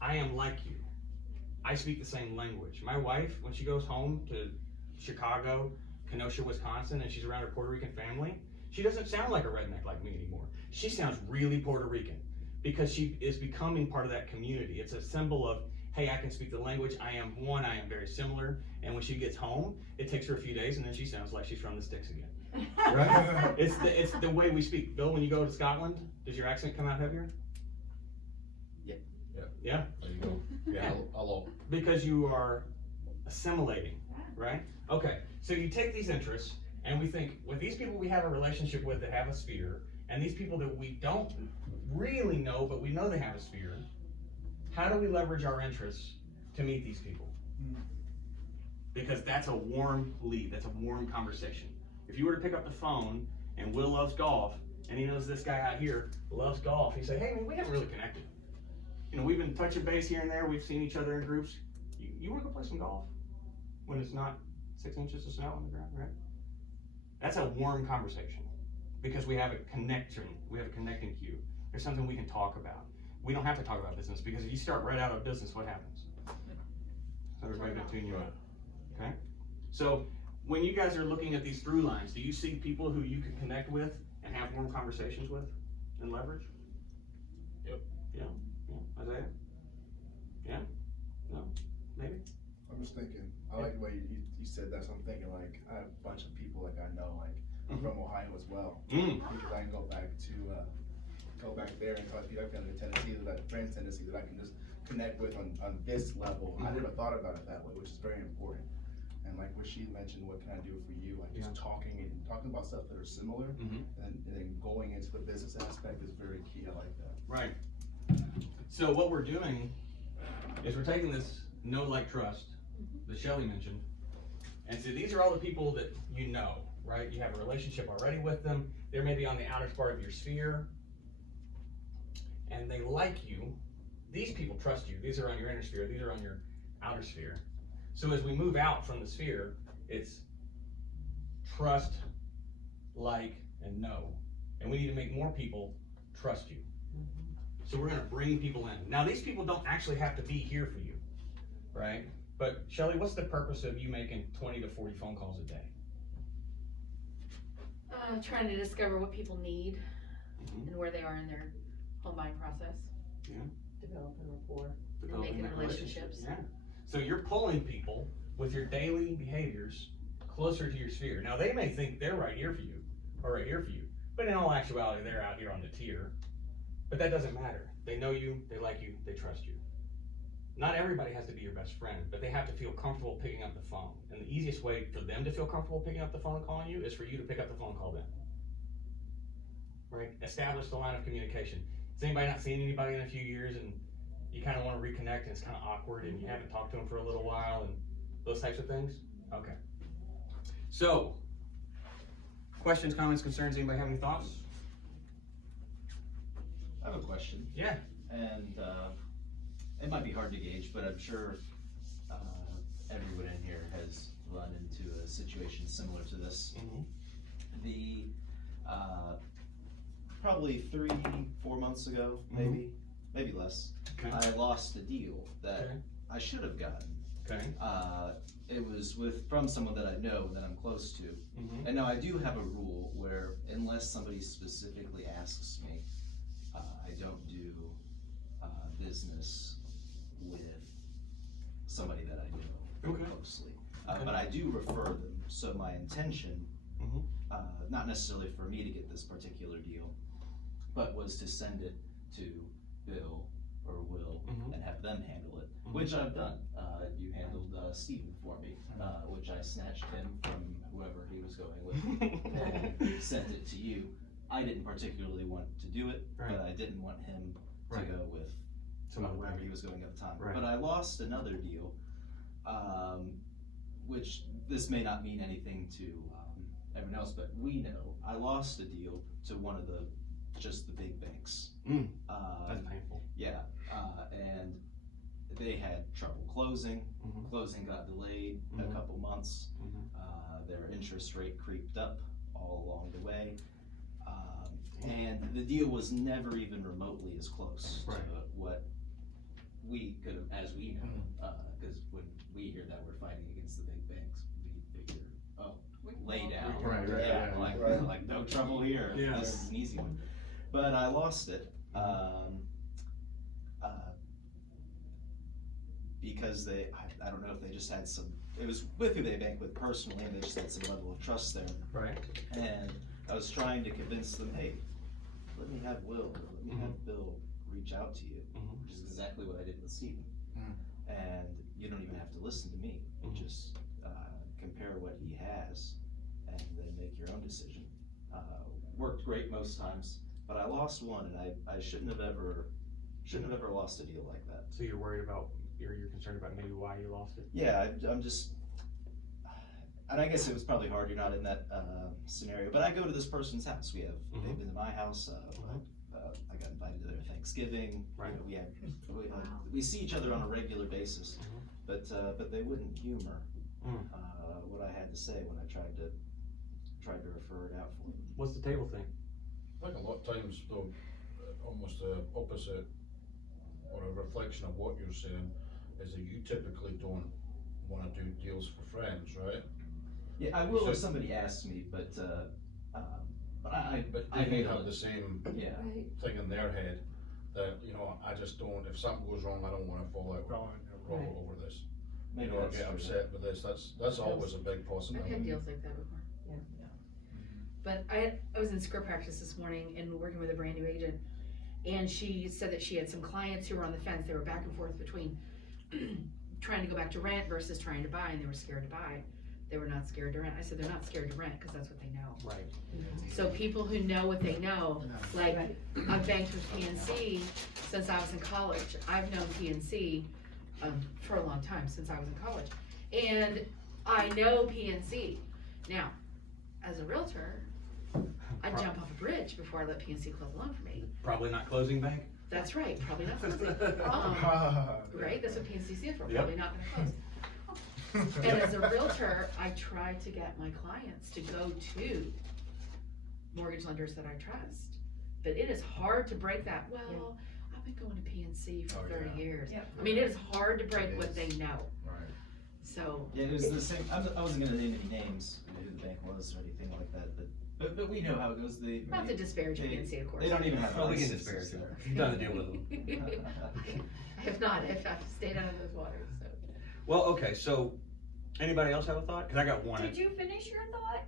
I am like you. I speak the same language. My wife, when she goes home to Chicago, Kenosha, Wisconsin, and she's around her Puerto Rican family, she doesn't sound like a redneck like me anymore. She sounds really Puerto Rican because she is becoming part of that community. It's a symbol of, hey, I can speak the language. I am very similar. And when she gets home, it takes her a few days and then she sounds like she's from the sticks again. Right? It's the way we speak. Bill, when you go to Scotland, does your accent come out heavier? Yeah? There you go. Yeah, a lot. Because you are assimilating, right? Okay, so you take these interests and we think, with these people we have a relationship with that have a sphere, and these people that we don't really know, but we know they have a sphere, how do we leverage our interests to meet these people? Because that's a warm lead, that's a warm conversation. If you were to pick up the phone and Will loves golf, and he knows this guy out here loves golf, he say, hey man, we haven't really connected. You know, we've been touching base here and there, we've seen each other in groups. You wanna go play some golf? When it's not 6 inches of snow on the ground, right? That's a warm conversation, because we have a connection, we have a connecting cue. There's something we can talk about. We don't have to talk about business, because if you start right out of business, what happens? Everybody gonna tune you out, okay? So, when you guys are looking at these through lines, do you see people who you can connect with and have warm conversations with and leverage? Yep. Yeah, yeah, Isaiah? Yeah? No? Maybe? I'm just thinking, I like the way you said that, so I'm thinking like, I have a bunch of people like I know, like, from Ohio as well. Because I can go back there and talk to people in Tennessee, that friends Tennessee that I can just connect with on this level. I never thought about it that way, which is very important. And like what she mentioned, what can I do for you? Like just talking about stuff that are similar, and then going into the business aspect is very key. I like that. Right. So what we're doing is we're taking this know, like, trust that Shelly mentioned, and so these are all the people that you know, right? You have a relationship already with them. They're maybe on the outer part of your sphere, and they like you. These people trust you. These are on your inner sphere. These are on your outer sphere. So as we move out from the sphere, it's trust, like, and know. And we need to make more people trust you. So we're gonna bring people in. Now these people don't actually have to be here for you, right? But Shelly, what's the purpose of you making 20 to 40 phone calls a day? Trying to discover what people need and where they are in their home buying process. Developing rapport. Making that relationships. Yeah. So you're pulling people with your daily behaviors closer to your sphere. Now they may think they're right here for you, or right here for you, but in all actuality, they're out here on the tier. But that doesn't matter. They know you, they like you, they trust you. Not everybody has to be your best friend, but they have to feel comfortable picking up the phone. And the easiest way for them to feel comfortable picking up the phone and calling you is for you to pick up the phone and call them. Right? Establish the line of communication. Has anybody not seen anybody in a few years and you kind of want to reconnect and it's kind of awkward and you haven't talked to them for a little while and those types of things? Okay. So, Questions, comments, concerns? Anybody have any thoughts? I have a question, Yeah. and, it might be hard to gauge, but I'm sure, everyone in here has run into a situation similar to this. Mhm. The, probably 3-4 months ago, maybe less, Okay. I lost a deal that Okay. I should have gotten. Okay. It was from someone that I know, that I'm close to. Mhm. And now I do have a rule where unless somebody specifically asks me, I don't do, business with somebody that I know Okay. closely. Okay. But I do refer them, so my intention, Mhm. not necessarily for me to get this particular deal, but was to send it to Bill or Will Mhm. and have them handle it, Mhm. which I've done. You handled, Steven for me, which I snatched him from whoever he was going with and sent it to you. I didn't particularly want to do it, Right. but I didn't want him to Right. go with Some other wherever thing. he was going at the time. Right. But I lost another deal, which this may not mean anything to everyone else, but we know I lost a deal to one of just the big banks. That's painful. Yeah, and they had trouble closing. Mhm. Closing got delayed a Mhm. couple months. Mhm. Their interest rate creeped up all along the way. And the deal was never even remotely as close Right. to what we could have, as we know, because when we hear that we're fighting against the big banks, we figure, oh, lay down. Right, right, Yeah, right, like, right. like no trouble here. Yeah. This is an easy one. But I lost it. Because I don't know if they just had it was with who they bank with personally, and they just had some level of trust there. Right. And I was trying to convince them, hey, let me have Will, or let me have Bill reach out to you, Mhm. which is exactly what I did with Steven. Mhm. And you don't even have to listen to me, Mhm. just compare what he has and then make your own decision. Worked great most times, but I lost one, and I shouldn't have ever lost a deal like that. So you're worried about, you're concerned about maybe why you lost it? Yeah, I'm just, and I guess it was probably hard, you're not in that, scenario, but I go to this person's house, they've been to my house, I got invited to their Thanksgiving, Right. you know, we see each other on a regular basis, Mhm. but they wouldn't humor, Mm. what I had to say when I tried to refer it out for them. What's the table thing? I think a lot of times though, almost the opposite or a reflection of what you're saying is that you typically don't wanna do deals for friends, right? Yeah, I will if So- somebody asks me, but I But I they may handle have the it. same Yeah, Right. thing in their head that, you know, I just don't, if something goes wrong, I don't wanna fall out Right. over this. You maybe know, or that's get true. upset with this, that's always a big I've had possibility. deals like that before. Yeah. But I was in script practice this morning and working with a brand new agent, and she said that she had some clients who were on the fence. They were back and forth between trying to go back to rent versus trying to buy, and they were scared to buy. They were not scared to rent. I said they're not scared to rent because that's what they know. Right. So people who know what they know, like Right. I've banked with PNC since I was in college. I've known PNC for a long time, since I was in college. And I know PNC. Now, as a realtor, I'd jump off a bridge before I let PNC close a loan for me. Probably not closing bank? That's right, probably not closing. Right, that's what PNC stands for, Yep. probably not gonna close. And as a realtor, I try to get my clients to go to mortgage lenders that I trust. But it is hard to break that, well, I've been going to PNC for Oh, 30 yeah. year. Yep. I mean, it is hard to break It what is. they know, Right. so. Yeah, it was the same, I wasn't gonna name any names, who the bank was or anything like that, but we know how it goes, Not to disparage they- PNC, of course. They don't even have Well, we can licenses disparage there. them. You've done the deal with them. I have not, I've stayed out of those waters, so. Well, okay, so, anybody else have a thought? Cause I got one. Did you finish your thought?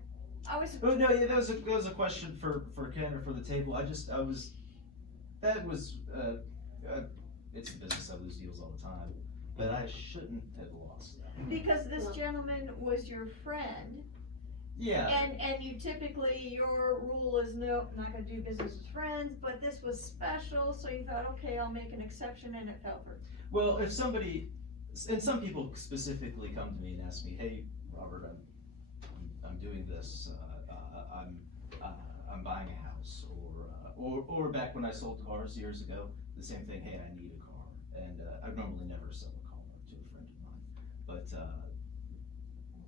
I was, Oh, no, yeah, that was a question for Ken or for the table, that was, it's a business, I lose deals all the time, but I shouldn't have lost that. because this gentleman was your friend, Yeah, and you typically, your rule is no, I'm not gonna do business with friends, but this was special, so you thought, okay, I'll make an exception, and it fell through. well, if somebody, and some people specifically come to me and ask me, hey, Robert, I'm doing this, I'm buying a house, or back when I sold cars years ago, the same thing, hey, I need a car. And I normally never sell a car to a friend of mine, but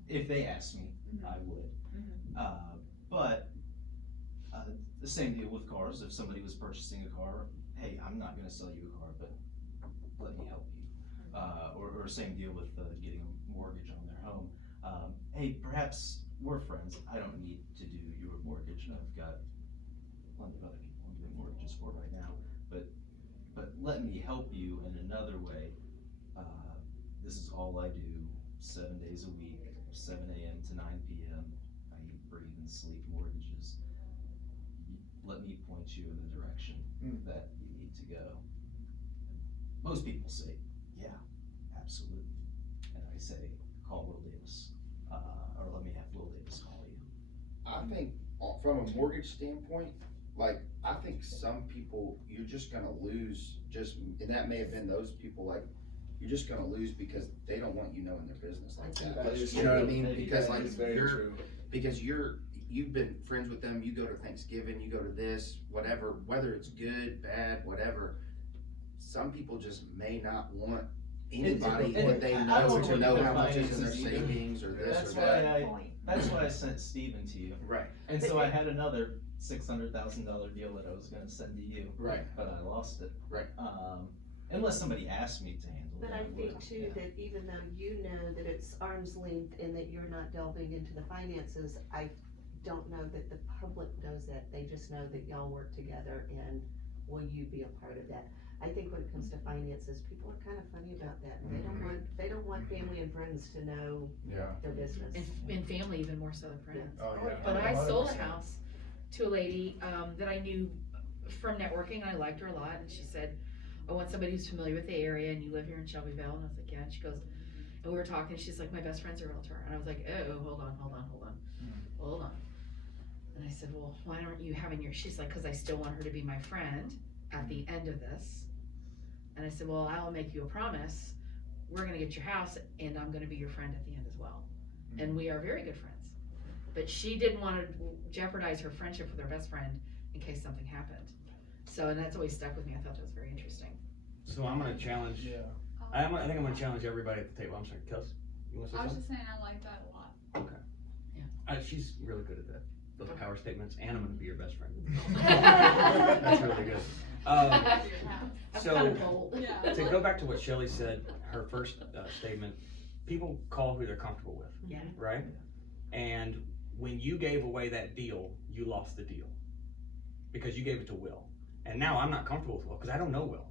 if they asked me, I would. But the same deal with cars. If somebody was purchasing a car, hey, I'm not gonna sell you a car, but let me help you. Or same deal with getting a mortgage on their home. Hey, perhaps we're friends. I don't need to do your mortgage. I've got plenty of other people I'm doing mortgages for right now. But let me help you in another way. This is all I do 7 days a week, 7 a.m. to 9 p.m. I eat, breathe, and sleep mortgages. Let me point you in the direction that you need to go. Most people say, yeah, absolutely. And I say, call Will Davis, or let me have Will Davis call you. I think from a mortgage standpoint, like, I think some people, you're just gonna lose and that may have been those people, like, you're just gonna lose because they don't want you knowing their business like that. You know what I mean? Because like, you've been friends with them, you go to Thanksgiving, you go to this, whatever, whether it's good, bad, whatever. Some people just may not want anybody that they know to know how much is in their savings or this or that. That's why I sent Steven to you. Right. And so I had another $600,000 deal that I was gonna send to you. Right. But I lost it. Right. Unless somebody asked me to handle it. But I think would, too, that even though you know that it's arm's length and that you're not delving into the finances, I don't know that the public knows that. They just know that y'all work together, and will you be a part of that? I think when it comes to finances, people are kind of funny about that. They don't want family and friends to know their business. And family even more so than friends. Oh, yeah. But I sold a house to a lady that I knew from networking, and I liked her a lot, and she said, I want somebody who's familiar with the area, and you live here in Shelbyville. And I was like, yeah. And she goes, and we were talking, she's like, my best friend's a realtor. And I was like, oh, hold on. And I said, well, why aren't you having she's like, cause I still want her to be my friend at the end of this. And I said, well, I will make you a promise. We're gonna get your house, and I'm gonna be your friend at the end as well. And we are very good friends. But she didn't wanna jeopardize her friendship with her best friend in case something happened. So, and that's always stuck with me. I thought that was very interesting. So I'm gonna challenge, I think I'm gonna challenge everybody at the table. I'm sorry, Kels, you wanna say I was something? just saying I like that a lot. Okay. Yeah. She's really good at that, those Okay. power statements, and I'm gonna be your best friend. That's really good. So, Kind of bold. Yeah. to go back to what Shelley said, her first statement, people call who they're comfortable with, Yeah. right? And when you gave away that deal, you lost the deal. Because you gave it to Will. And now I'm not comfortable with Will, because I don't know Will.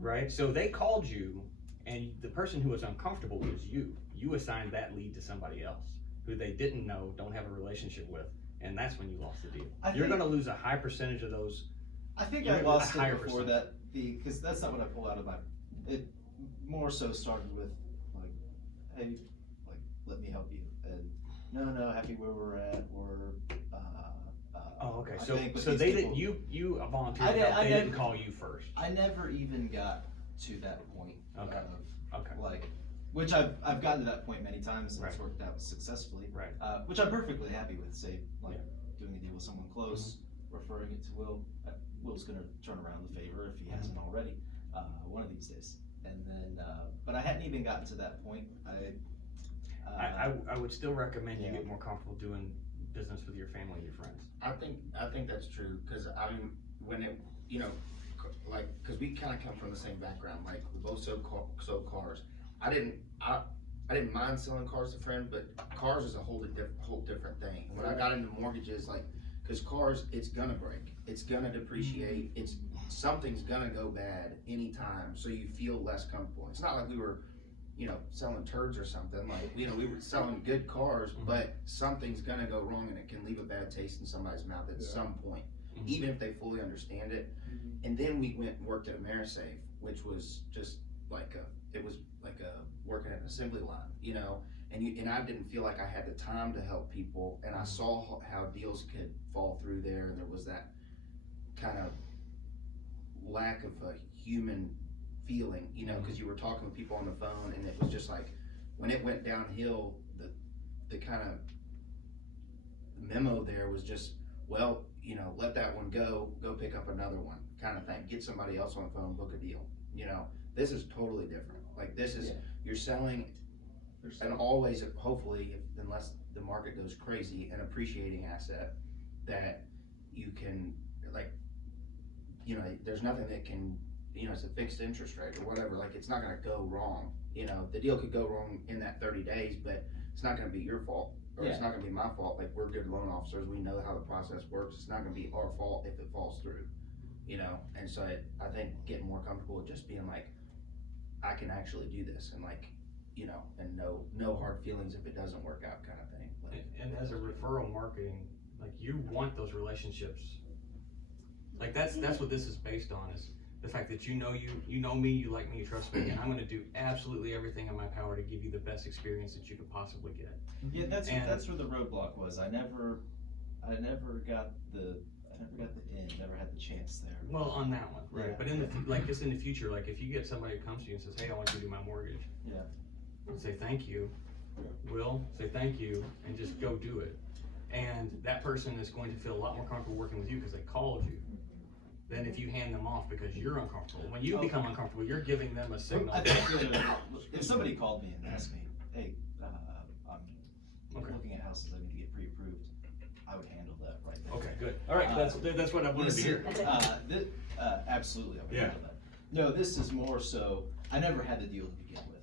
Right? So they called you, and the person who was uncomfortable was you. You assigned that lead to somebody else, who they didn't know, don't have a relationship with, and that's when you lost the deal. You're gonna lose a high percentage of those. I think You're I gonna lost get a higher it before percentage. that, because that's not what I pulled out of it more so started with, like, hey, like, let me help you, and no, happy where we're at, or, Oh, okay, I so, think with so these they people- didn't, you volunteered, I didn't- they I didn't didn't- call you first. I never even got to that point Okay. of, Okay. like, which I've gotten to that point many times and it's Right. worked out successfully. Right. Which I'm perfectly happy with, say, like, doing a deal with someone close, referring it to Will. Will's gonna turn around the favor if he hasn't already, one of these days. And then, but I hadn't even gotten to that point. I would still recommend you Yeah. get more comfortable doing business with your family and your friends. I think that's true, cause I mean, when it, you know, like, cause we kinda come from the same background, like, we both sold cars. I didn't mind selling cars to friends, but cars is a whole different thing. When I got into mortgages, like, cause cars, it's gonna break, it's gonna depreciate, something's gonna go bad anytime, so you feel less comfortable. It's not like we were, selling turds or something, like, we were selling good cars, but something's gonna go wrong and it can leave a bad taste in somebody's mouth at some point, even if they fully understand it. And then we went and worked at AmeriSafe, which was just like working at an assembly line, and I didn't feel like I had the time to help people, and I saw how deals could fall through there, and there was that kind of lack of a human feeling, because you were talking with people on the phone, and it was just like, when it went downhill, the kind of memo there was just, well, you know, let that one go pick up another one, kind of thing. Get somebody else on the phone, book a deal. You know, this is totally different. Like this is, you're selling, and always, hopefully, unless the market goes crazy, an appreciating asset that you can, like, you know, there's nothing that can, you know, it's a fixed interest rate or whatever, like, it's not gonna go wrong. You know, the deal could go wrong in that 30 days, but it's not gonna be your fault, or it's not gonna be my fault. Like, we're good loan officers, we know how the process works, it's not gonna be our fault if it falls through, you know? And so I think getting more comfortable with just being like, I can actually do this, and like, you know, and no hard feelings if it doesn't work out, kind of thing. Like, And as a referral marketing, like, you want those relationships. Like, that's what this is based on, is the fact that you know me, you like me, you trust me, and I'm gonna do absolutely everything in my power to give you the best experience that you could possibly get. Yeah, that's where the roadblock was. I never got the end, never had the chance there. Well, on that one, right? Yeah. But in the like, just in the future, like, if you get somebody who comes to you and says, "Hey, I want you to do my mortgage," say thank you. Will say thank you and just go do it. And that person is going to feel a lot more comfortable working with you because they called you, than if you hand them off because you're uncomfortable. When you become uncomfortable, you're giving them a signal. I think if somebody called me and asked me, hey, I'm looking at houses I need to get pre-approved, I would handle that right there. Okay, good. All right, that's what I wanted to hear. Absolutely, I would Yeah. handle that. No, this is more so, I never had the deal to begin with.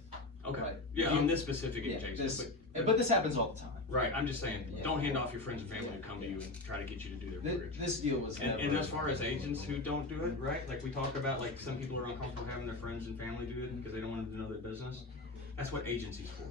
Okay. Right. Yeah, on this specific Yeah, case. but this happens all the time. Right, I'm just saying, Yeah. don't hand off your friends and family who come to you and try to get you to do their mortgage. This deal was never. And as far as agents who don't do it, right, like we talk about, like some people are uncomfortable having their friends and family do it because they don't want them to know their business. That's what agency's for.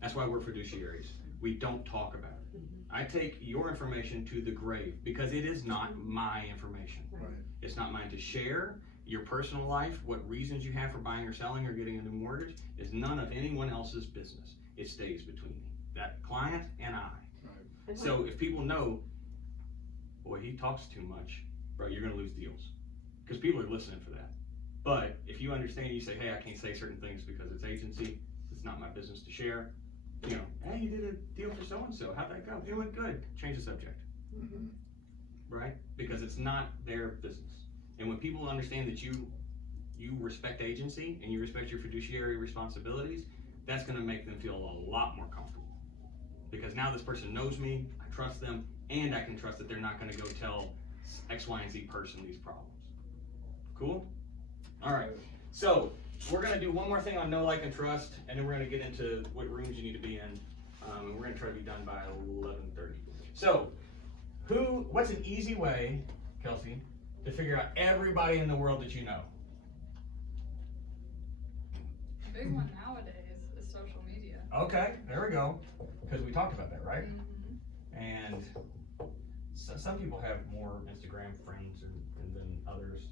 That's why we're fiduciaries. We don't talk about it. I take your information to the grave because it is not my information. Right. It's not mine to share. Your personal life, what reasons you have for buying or selling or getting a new mortgage, is none of anyone else's business. It stays between that client and I. And So if people know, boy, he talks too much, bro, you're gonna lose deals. Because people are listening for that. But if you understand, you say, hey, I can't say certain things because it's agency, it's not my business to share. You know, hey, you did a deal for so-and-so, how'd that go? It went good, change the subject. Right? Because it's not their business. And when people understand that you respect agency and you respect your fiduciary responsibilities, that's gonna make them feel a lot more comfortable. Because now this person knows me, I trust them, and I can trust that they're not gonna go tell X, Y, and Z person these problems. Cool? All right, so we're gonna do one more thing on know, like, and trust, and then we're gonna get into what rooms you need to be in, and we're gonna try to be done by 11:30. So, what's an easy way, Kelsey, to figure out everybody in the world that you know? A big one nowadays is social media. Okay, there we go, because we talked about that, right? Mhm. And some people have more Instagram friends and than others.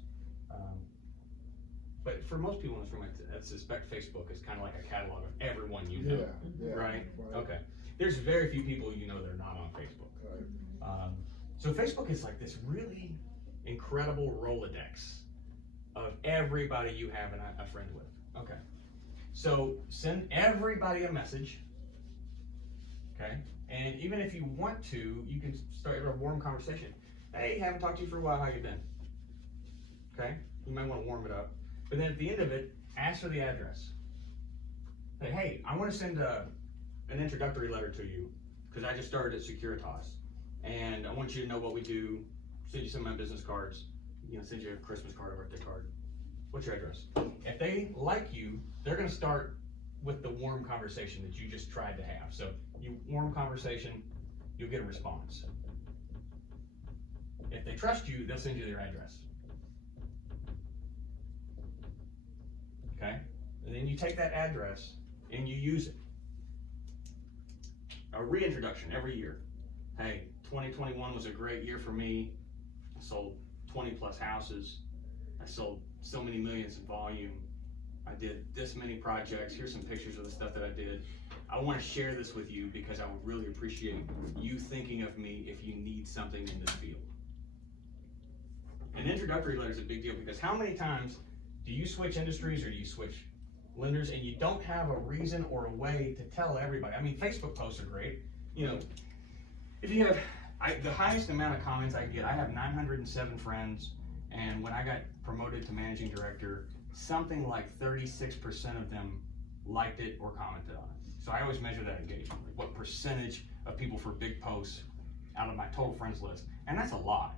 But for most people in this room, I suspect Facebook is kind of like a catalog of everyone you know, right? Okay. There's very few people you know that are not on Facebook. So Facebook is like this really incredible Rolodex of everybody you have a friend with. Okay. So send everybody a message. Okay. And even if you want to, you can start a warm conversation. Hey, haven't talked to you for a while, how you been? Okay. You might want to warm it up. But then at the end of it, ask for the address. Say, hey, I want to send an introductory letter to you because I just started at Securitas. And I want you to know what we do, send you some of my business cards, send you a Christmas card, a birthday card. What's your address? If they like you, they're gonna start with the warm conversation that you just tried to have. So you warm conversation, you'll get a response. If they trust you, they'll send you their address. Okay? And then you take that address and you use it. A reintroduction every year. Hey, 2021 was a great year for me. I sold 20 plus houses. I sold so many millions in volume. I did this many projects. Here's some pictures of the stuff that I did. I want to share this with you because I would really appreciate you thinking of me if you need something in this field. An introductory letter is a big deal because how many times do you switch industries or do you switch lenders and you don't have a reason or a way to tell everybody? I mean, Facebook posts are great. If you have The highest amount of comments I get, I have 907 friends, and when I got promoted to managing director, something like 36% of them liked it or commented on it. So I always measure that engagement, like what percentage of people for big posts out of my total friends list, and that's a lot.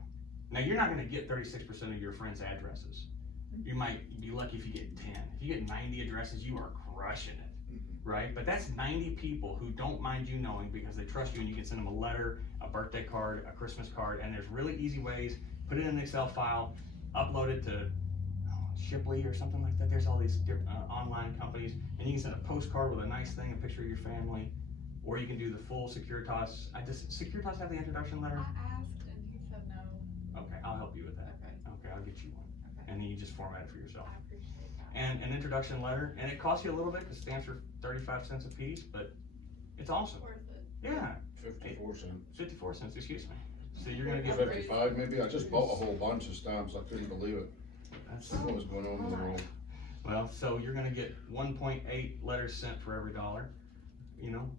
Now, you're not gonna get 36% of your friends' addresses. You might be lucky if you get 10. If you get 90 addresses, you are crushing it, right? But that's 90 people who don't mind you knowing because they trust you, and you can send them a letter, a birthday card, a Christmas card, and there's really easy ways. Put it in an Excel file, upload it to Shipley or something like that. There's all these different online companies, and you can send a postcard with a nice thing, a picture of your family, or you can do the full Securitas. Securitas have the introduction letter? I asked and he said no. Okay, I'll help you with that. Okay. Okay, I'll get you one. Okay. And then you just format it for yourself. I appreciate that. And an introduction letter, and it costs you a little bit because stamps are 35 cents a piece, but it's awesome. Worth it. Yeah, 54 cents. 54 cents, excuse me. So you're gonna get, 55 maybe, I just bought a whole bunch of stamps, I couldn't believe it, that's, what was going on in the world. well, so you're gonna get 1.8 letters sent for every dollar, you know,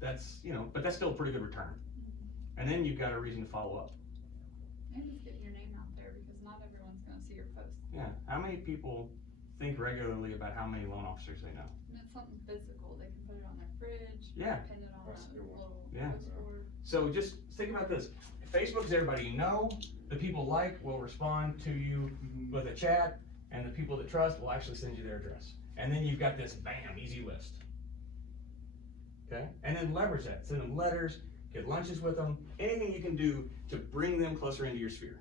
that's, you know, but that's still a pretty good return. And then you've got a reason to follow up. And just getting your name out there because not everyone's gonna see your post. Yeah, how many people think regularly about how many loan officers they know? And it's something physical. They can put it on their fridge. Yeah. Pin it on That's a a good one. little Yeah. post board. So just think about this. Facebook's everybody you know, the people like will respond to you with a chat, and the people that trust will actually send you their address. And then you've got this bam, easy list. Okay? And then leverage that. Send them letters, get lunches with them, anything you can do to bring them closer into your sphere.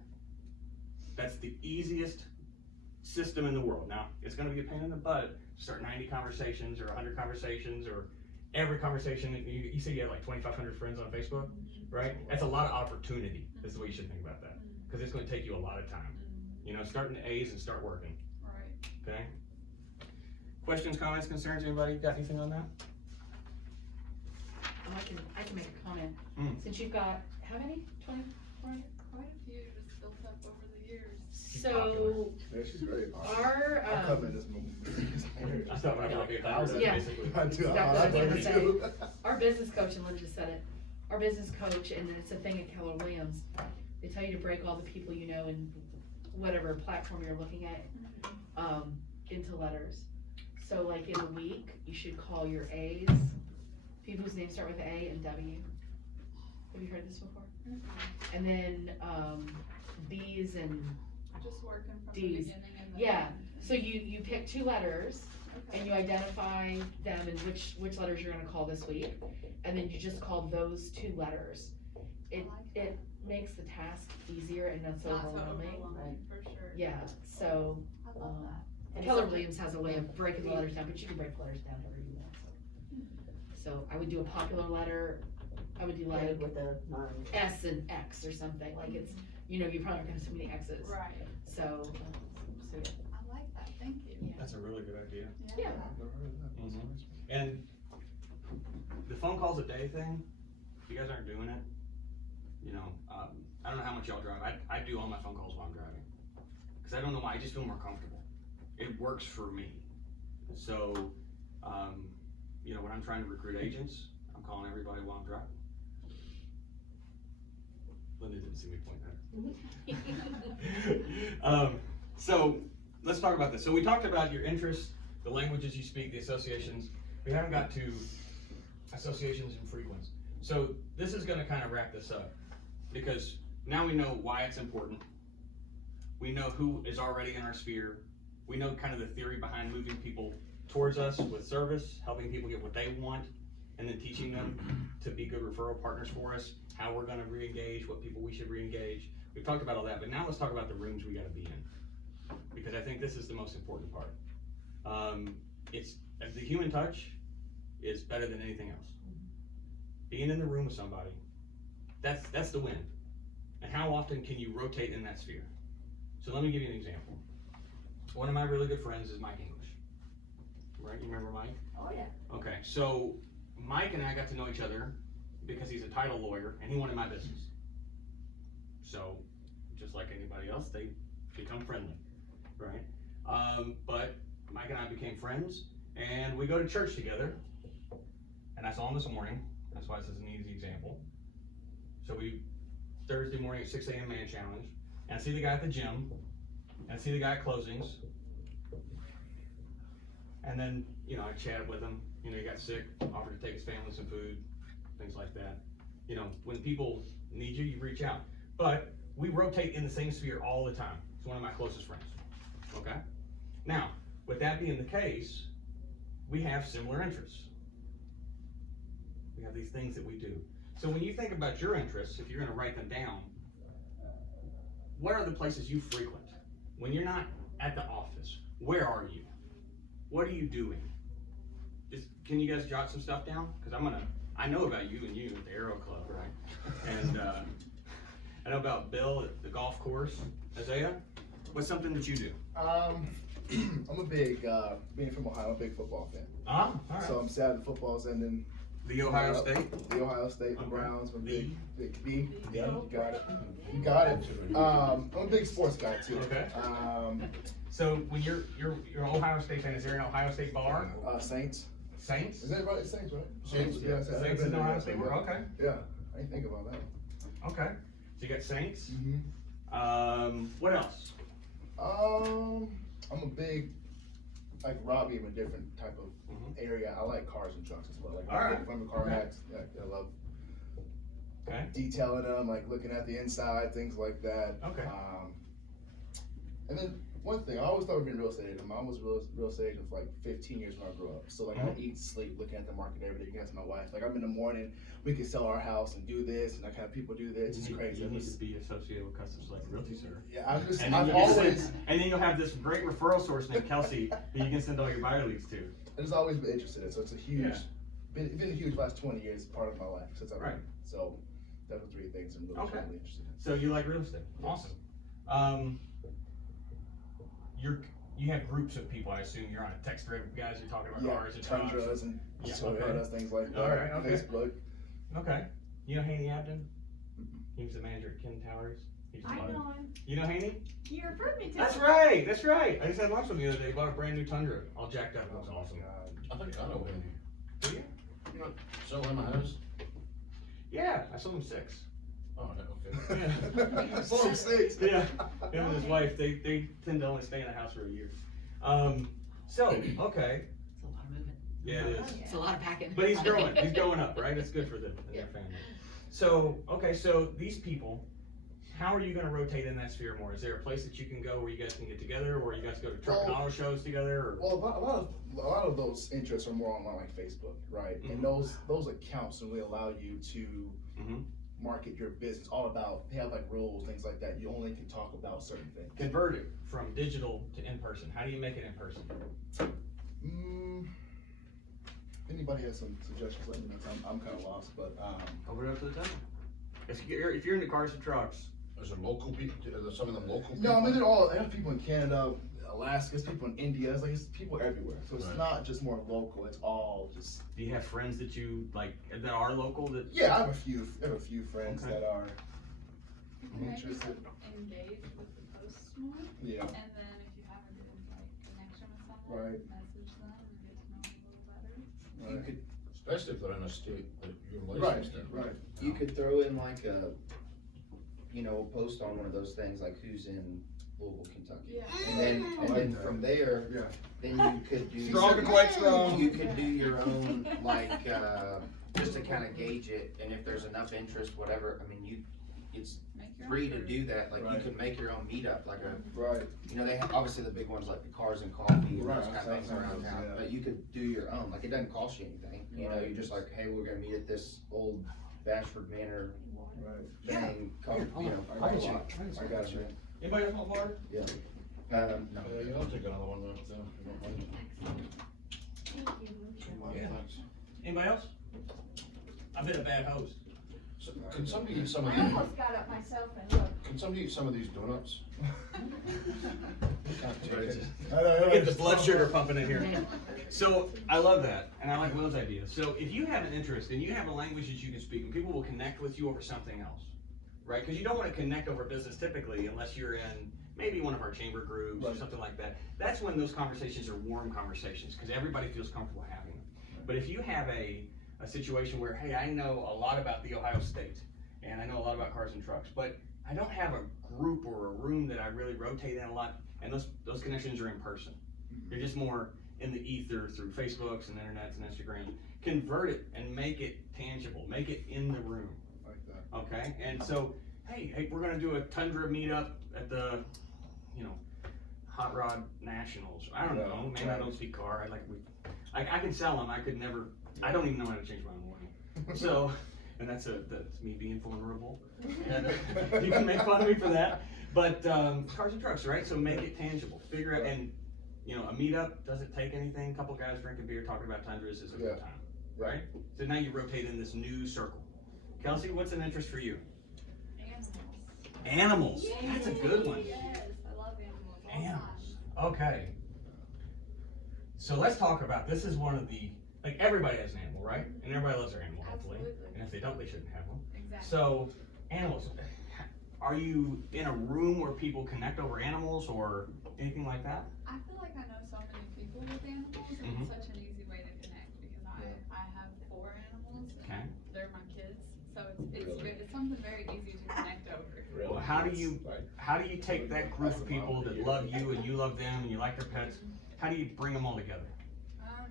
That's the easiest system in the world. Now, it's gonna be a pain in the butt to start 90 conversations or 100 conversations or every conversation. You say you have like 2,500 friends on Facebook, right? That's a lot of opportunity, is the way you should think about that. Because it's gonna take you a lot of time. You know, start in the A's and start working, Right. okay? Questions, comments, concerns, anybody got anything on that? Oh, I can make a comment. Mm. Since you've got, how many? 2,400? Quite a few just built up over the years. So, Yeah, she's great. our, I'll come in this moment. I thought about like 8,000, Yeah. basically. I do, Exactly what I was I gonna do say. too. our business coach, and Lynn just said it, our business coach, and it's a thing at Keller Williams, they tell you to break all the people you know in whatever platform you're looking at, into letters. So like in a week, you should call your A's, people whose names start with A and W. Have you heard this before? And then, B's and, Just working from the D's. beginning and the yeah, end. so you pick 2 letters, Okay. and you identify them and which letters you're gonna call this week, and then you just call those 2 letters. It, like it makes the task easier and not so Not so overwhelming. overwhelming, for sure. Yeah, so, I love that. And Keller some- Williams has a way of breaking the letters down, but you can break letters down however you want, so. So I would do a popular letter, I would do like Headed with a non. S and X or something, like it's, you know, you probably aren't gonna have so many X's, Right. so, I like that, thank you. That's a really good idea. yeah. And the phone calls a day thing, if you guys aren't doing it, you know, I don't know how much y'all drive. I do all my phone calls while I'm driving. Cause I don't know why, I just feel more comfortable. It works for me. So, you know, when I'm trying to recruit agents, I'm calling everybody while I'm driving. Linda didn't see me point there. So let's talk about this. So we talked about your interests, the languages you speak, the associations. We haven't got to associations and frequents. So this is gonna kind of wrap this up because now we know why it's important. We know who is already in our sphere. We know kind of the theory behind moving people towards us with service, helping people get what they want, and then teaching them to be good referral partners for us, how we're gonna re-engage, what people we should re-engage. We've talked about all that, but now let's talk about the rooms we gotta be in, because I think this is the most important part. It's the human touch is better than anything else. Being in the room with somebody, that's the win. And how often can you rotate in that sphere? So let me give you an example. One of my really good friends is Mike English. Right, you remember Mike? Oh, yeah. Okay, so Mike and I got to know each other because he's a title lawyer and he wanted my business. So, just like anybody else, they become friendly, right? But Mike and I became friends and we go to church together. And I saw him this morning, that's why this is an easy example. So Thursday morning at 6 a.m. man challenge, and I see the guy at the gym, and I see the guy at closings, and then, you know, I chatted with him, you know, he got sick, offered to take his family some food, things like that. You know, when people need you, you reach out. But we rotate in the same sphere all the time. He's one of my closest friends, okay? Now, with that being the case, we have similar interests. We have these things that we do. So when you think about your interests, if you're gonna write them down, what are the places you frequent? When you're not at the office, where are you? What are you doing? Can you guys jot some stuff down? Because I know about you and you at the Aero Club, right? And I know about Bill at the golf course. Isaiah, what's something that you do? I'm a big, being from Ohio, I'm a big football fan. All right. So I'm sad the football's ending. The Ohio State? The Ohio State, the Okay. Browns, I'm a B. big B. Yeah, you got it. You got it. I'm a big sports guy too. Okay. So when you're an Ohio State fan, is there an Ohio State bar? Saints. Saints? Is that right? Saints, right? Saints, Yeah. yeah. Saints and Ohio State bar, okay. Yeah, I didn't think about that. Okay. So you got Saints. Mm-hmm. What else? I'm a big, like Robbie, in a different type of Mhm. area. I like cars and trucks as well. Like All right. from the car Okay. hacks, I love Okay. detailing them, like looking at the inside, things like that. Okay. And then one thing, I always thought of being a real estate agent. My mom was a real estate agent for like 15 years when I grew up. So like I eat, sleep, looking at the market every day. You can ask my wife. Like I'm in the morning, we could sell our house and do this, and I have people do this. It's crazy. You need to be associated with Custom Select Realty, sir. Yeah, I've And then always, and then you'll have this great referral source named Kelsey that you can send all your buyer leads to. I've always been interested in. So it's a huge, Yeah. been a huge last 20 years part of my life since I've Right. been. So those are three things I'm really, Okay. really interested in. So you like real estate? Awesome. You have groups of people, I assume. You're on a text thread with guys, you're talking about cars and trucks. Tundras and Yeah, Toyotas, things like that. All right, okay. Facebook. Okay. You know Haney Abden? He was the manager at Ken Towers. He just I bought it. know him. You know Haney? You referred me to That's him. right, that's right. I just had lunch with him the other day. He bought a brand new Tundra, all jacked up. It was awesome. I think I know Andy. Do you? You know, sell him a house? Yeah, I sold him 6. Oh, okay. Yeah. Sold him 6. Yeah, him and his wife, they tend to only stay in a house for a year. So, okay, It's a lot of moving. yeah, it is. It's a lot of packing. But he's growing up, right? It's good for them and their family. So, okay, so these people, how are you gonna rotate in that sphere more? Is there a place that you can go where you guys can get together, or you guys go to truck and auto shows together, or? Well, a lot of those interests are more on like Facebook, right? Mhm. And those accounts really allow you to Mhm. market your business. All about, they have like rules, things like that. You only can talk about certain things. Convert it from digital to in-person. How do you make it in person? If anybody has some suggestions, let me know. I'm kind of lost, but Over up to the table. If you're into cars and trucks. Is there local people, are there some of them local people? no, I mean they're all. I have people in Canada, Alaska, there's people in India. It's people everywhere. So it's Right. not just more local. It's all just. Do you have friends that you like that are local that? Yeah, I have a few friends Okay. that are. Maybe Interested. engage with the posts more, Yeah. and then if you have a good like connection with someone, Right. message them and get to know them a little better. You could, Especially if they're in a state that you're Right. licensed in. Right. you could throw in like a, post on one of those things like who's in Louisville, Kentucky. Yeah. And then from there, Yeah. then you could do. Strong and quite strong. You could do your own, like, just to kind of gauge it, and if there's enough interest, whatever, I mean, it's Make your own free to group. do that, like, you Right. could make your own meetup, like Right. they have, obviously the big ones like the Cars and Coffee and Right, those kind of things around yeah. town, but you could do your own, like, it doesn't cost you anything, Right. you're just like, hey, we're gonna meet at this old Bashford Manor Right. thing, couple, I got you. I got you. Anybody else want water? no. Yeah, I'll take another one, if you don't mind. Yeah. Thanks. Anybody else? I've been a bad host. So, can somebody eat some of I these, almost got up myself and looked. can somebody eat some of these donuts? Get the blood sugar pumping in here. So I love that, and I like Will's idea. So if you have an interest and you have a language that you can speak, and people will connect with you over something else, right? Because you don't want to connect over business typically unless you're in maybe one of our chamber groups or Right. something like that. That's when those conversations are warm conversations because everybody feels comfortable having them. But if you have a situation where, hey, I know a lot about the Ohio State, and I know a lot about cars and trucks, but I don't have a group or a room that I really rotate in a lot, and those connections are in person. They're just more in the ether through Facebooks and internets and Instagram. Convert it and make it tangible, make it in the room, Like that. okay? And so, hey, we're gonna do a Tundra meetup at the, Hot Rod Nationals. I don't know, maybe I don't speak car, I can sell them, I could never, I don't even know how to change my own oil. So, and that's me being vulnerable. And you can make fun of me for that, but cars and trucks, right? So make it tangible, figure out, and a meetup doesn't take anything, a couple guys drinking beer, talking about Tundras is a good time, right? So now you rotate in this new circle. Kelsey, what's an interest for you? Animals. Animals, that's a good one. Yes, I love animals. All Animals, okay. So let's talk about, this is one of the, everybody has an animal, right? And everybody loves their animal, hopefully. Absolutely. And if they don't, they shouldn't have one. Exactly. So, animals, are you in a room where people connect over animals or anything like that? I feel like I know so many people with animals, and Mhm. it's such an easy way to connect because I have 4 animals. And Okay. they're my kids, so it's something very easy to connect over. Well, how do you take that group of people that love you and you love them and you like their pets, how do you bring them all together?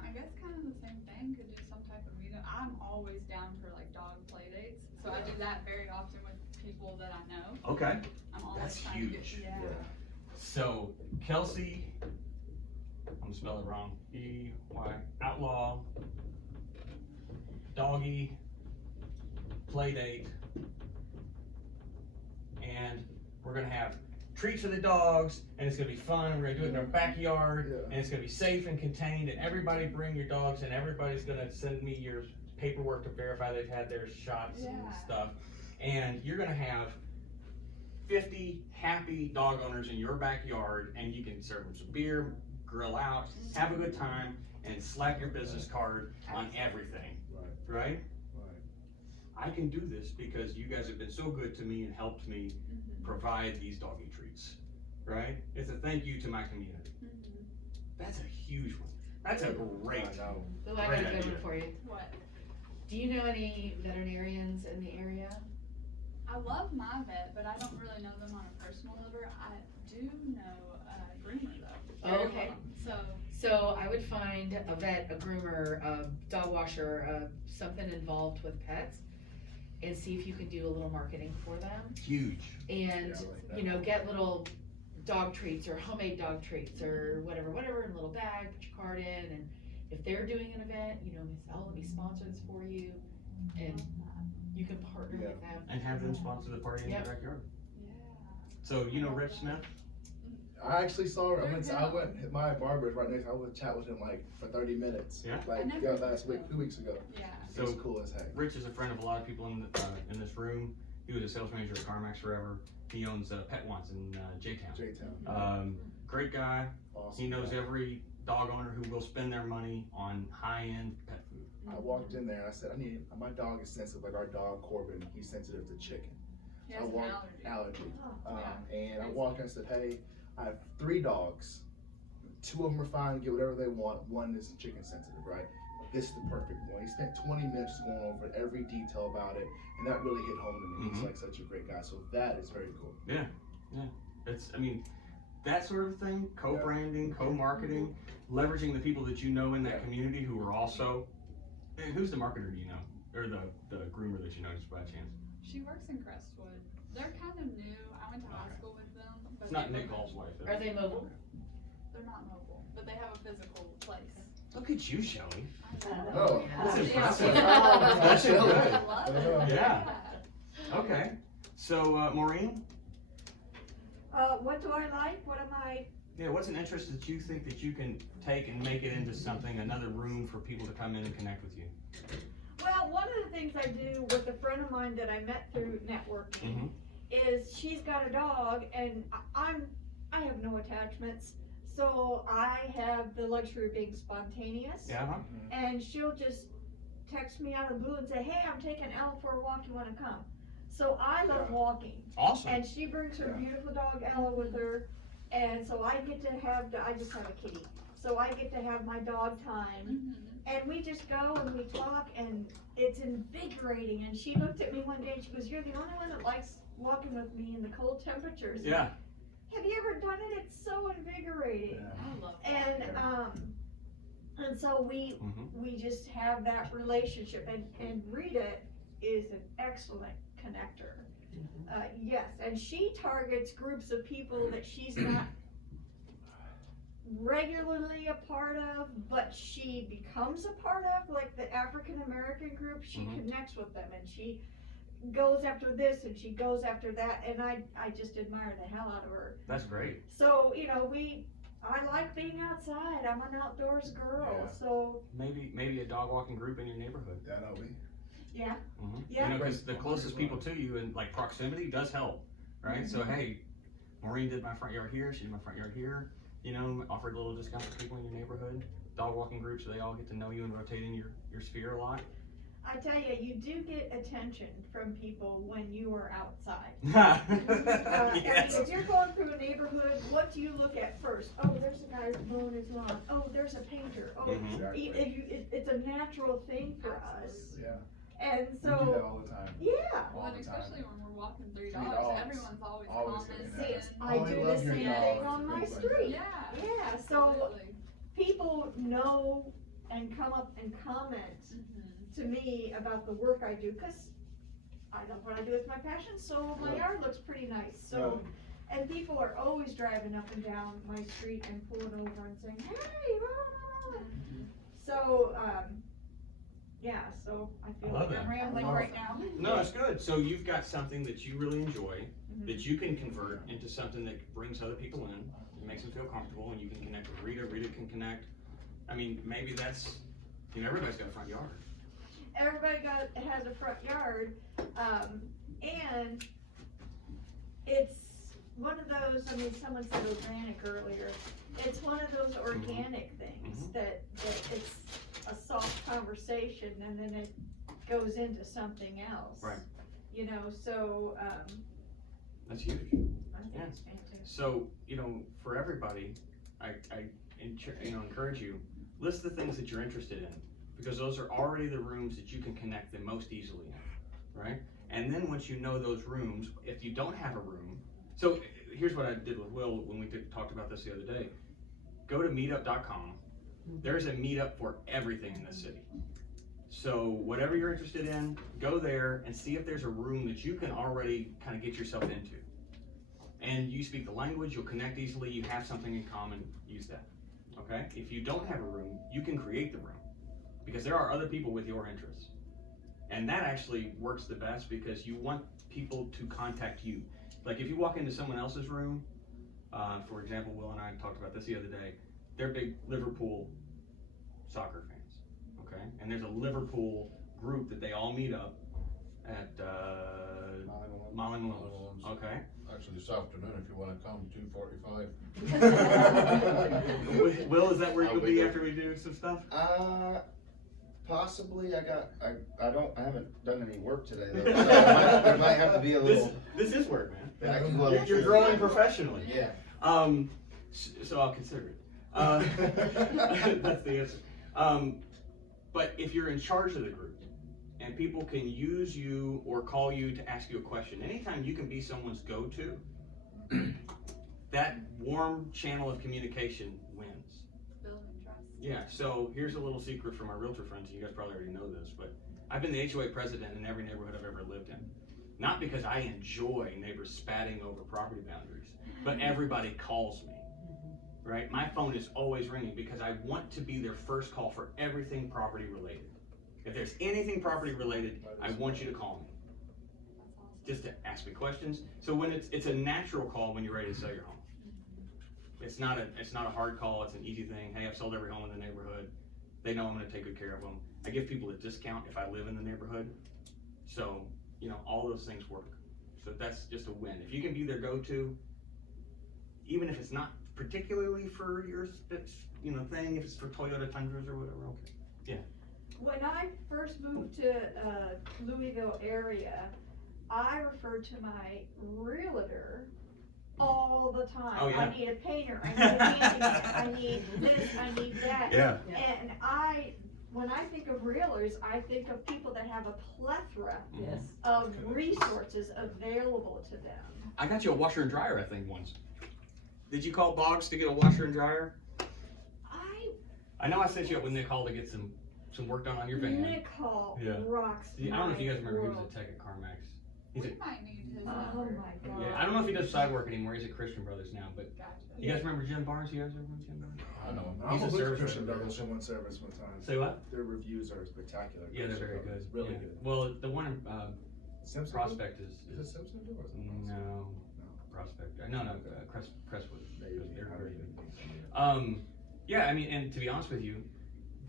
I guess kind of the same thing. Could do some type of meetup. I'm always down for like dog play dates, so I do that very often with people that I know. Okay. I'm always That's trying to huge. get, yeah. So, Kelsey, I'm gonna spell it wrong, E-Y, outlaw, doggy, play date, and we're gonna have treats for the dogs, and it's gonna be fun, and we're gonna do it in our backyard, and it's gonna be safe and contained, and everybody bring your dogs, and everybody's gonna send me your paperwork to verify they've had their shots and Yeah. stuff, and you're gonna have 50 happy dog owners in your backyard, and you can serve them some beer, grill out, have a good time, and slap your business card on everything, right? Right. I can do this because you guys have been so good to me and helped me provide these doggy treats, right? It's a thank you to my community. That's a huge one. That's a great. I know. Oh, I got a good one for you. What? Do you know any veterinarians in the area? I love my vet, but I don't really know them on a personal level. I do know a groomer though. Oh, okay. So I would find a vet, a groomer, a dog washer, something involved with pets, and see if you can do a little marketing for them. Huge. And, Yeah, I like that. get little dog treats or homemade dog treats or whatever, in a little bag, put your card in, and if they're doing an event, let me sponsor this for you, and you can partner with them. And have them sponsor the party in your backyard. yeah. So you know Rich Smith? I actually saw her. I went hit my barber's right next. I would chat with him like for 30 minutes. Yeah? Like I never last week, 2 weeks ago. Yeah. It was So cool as heck. Rich is a friend of a lot of people in this room. He was a sales manager at CarMax forever. He owns Pet Wants in J-Town. J-Town. Great guy. Awesome. He knows guy. every dog owner who will spend their money on high-end pet food. I walked in there and I said, my dog is sensitive, like our dog Corbin, he's sensitive to chicken. He I has an walked, allergy. and I walked in and said, hey, I have 3 dogs. 2 of them are fine, get whatever they want. 1 is chicken sensitive, right? This is the perfect one. He spent 20 minutes going over every detail about it, and that really hit home to me. He's like such a great guy, so that is very cool. Yeah. That sort of thing, co-branding, co-marketing, leveraging the people that you know in that community who are also, who's the marketer do you know? Or the groomer that you know just by chance? She works in Crestwood. They're kind of new. I went to high school with them. But It's not they Nick were- Hall's wife. is Are it? they mobile? They're not mobile, but they have a physical place. Look at you, Shelley. Oh, That's Yeah. impressive. Yeah. That's Shelley. good. I love it. Yeah. Okay. So, Maureen, What do I like? What am I? yeah, what's an interest that you think that you can take and make it into something, another room for people to come in and connect with you? Well, one of the things I do with a friend of mine that I met through networking is she's got a dog and I have no attachments. So I have the luxury of being spontaneous. Yeah. Huh? And she'll just text me out of the blue and say, hey, I'm taking Ella for a walk, you wanna come? So I love walking. Awesome. And she brings her beautiful dog Ella with her, and so I get to have, I just have a kitty. so I get to have my dog time. Mhm. And we just go and we talk and it's invigorating. And she looked at me one day and she goes, "You're the only one that likes walking with me in the cold temperatures." Yeah. Have you ever done it? It's so invigorating. I love that. And so we just have that relationship, and Rita is an excellent connector. Yes, and she targets groups of people that she's not regularly a part of, but she becomes a part of, like the African American group. She connects with them, and she goes after this and she goes after that, and I just admire the hell out of her. That's great. So, you know, I like being outside. I'm an outdoors girl. Yeah. So Maybe a dog walking group in your neighborhood. That I'll be. yeah, You know, because the closest people to you and like proximity does help, right? So hey, Maureen did my front yard here. She did my front yard here. You know, offered a little discount for people in your neighborhood. Dog walking groups, so they all get to know you and rotate in your sphere a lot. I tell you, you do get attention from people when you are outside. Yes. If you're going through a neighborhood, what do you look at first? Oh, there's a guy mowing his lawn. Oh, there's a painter. Oh, Exactly. it's a natural thing for us. Yeah. And We do that so, all the time. yeah, Well, All and the time. especially when we're walking three Three dogs, dogs. everyone's always Always commenting. saying see, that. I Oh, I do the love your same dog, thing on my things like street. Yeah. Yeah, so Absolutely. people know and come up and comment Mhm. to me about the work I do, cause I love what I do, it's my passion, so my yard looks pretty nice, so. And people are always driving up and down my street and pulling over and saying, "Hey, blah, blah, blah." So, yeah, so I feel I love like I'm that. rambling I love right it. now. No, it's good. So you've got something that you really enjoy, Mhm. that you can convert into something that brings other people in, it makes them feel comfortable, and you can connect with Rita. Rita can connect. I mean, maybe that's, you know, everybody's got a front yard. Everybody has a front yard, and it's one of those, I mean, someone said organic earlier, it's one of those organic things that it's a soft conversation and then it goes into something else. Right. You know, so, That's huge. I think Yeah. it's fantastic. So, you know, for everybody, I encourage you, list the things that you're interested in, because those are already the rooms that you can connect the most easily in, right? And then once you know those rooms, if you don't have a room, so here's what I did with Will when we talked about this the other day. Go to meetup.com. There's a meetup for everything in the city. So whatever you're interested in, go there and see if there's a room that you can already kind of get yourself into. And you speak the language, you'll connect easily, you have something in common, use that, okay? If you don't have a room, you can create the room, because there are other people with your interests. And that actually works the best because you want people to contact you. Like if you walk into someone else's room, for example, Will and I talked about this the other day, they're big Liverpool soccer fans, okay? And there's a Liverpool group that they all meet up at Molly Malone's, okay? Actually, this afternoon, if you wanna come, 2:45. Will, is that where I'll you'll be be there. after we do some stuff? Possibly, I haven't done any work today though, so I might have to be a little. This is work, man. Well, You're growing professionally. Yeah. So I'll consider it. That's the answer. But if you're in charge of the group and people can use you or call you to ask you a question, anytime you can be someone's go-to, that warm channel of communication wins. Building trust. Yeah, so here's a little secret from our realtor friends, and you guys probably already know this, but I've been the HOA president in every neighborhood I've ever lived in. Not because I enjoy neighbors spatting over property boundaries, but everybody calls me, right? My phone is always ringing because I want to be their first call for everything property related. If there's anything property related, I want you to call me, That's awesome. just to ask me questions. So when it's a natural call when you're ready to sell your home. It's not a hard call, it's an easy thing. Hey, I've sold every home in the neighborhood. They know I'm gonna take good care of them. I give people a discount if I live in the neighborhood. So, you know, all those things work. So that's just a win. If you can be their go-to, even if it's not particularly for your, thing, if it's for Toyota Tundras or whatever, okay. Yeah. When I first moved to Louisville area, I referred to my realtor all the time. Oh, yeah. I need a painter, I need a handyman, I need this, I need that. Yeah. And when I think of realtors, I think of people that have a plethora Yes. of resources available to them. I got you a washer and dryer, I think, once. Did you call Boggs to get a washer and dryer? I know I set you up with Nick Hall to get some work done on your van. Nick Hall Yeah. rocks I don't know if you guys my remember, he was world. a tech at CarMax. We He's a, might need his Oh number. my god. yeah, I don't know if he does side work anymore. He's at Christian Brothers now, but Gotcha. you guys remember Jim Barnes? You guys remember Jim Barnes? I know. I He's a almost looked at service Christian rep. Brothers in one service one time. Say what? Their reviews are spectacular. Yeah, they're very Christian good. Brothers, Really Yeah. good. Well, the one in Simpson? Prospect Is it Simpson or is it Prospect? no No. Prospect. No, Crestwood. Maybe. They're I very don't good. even think so. Yeah, I mean, and to be honest with you,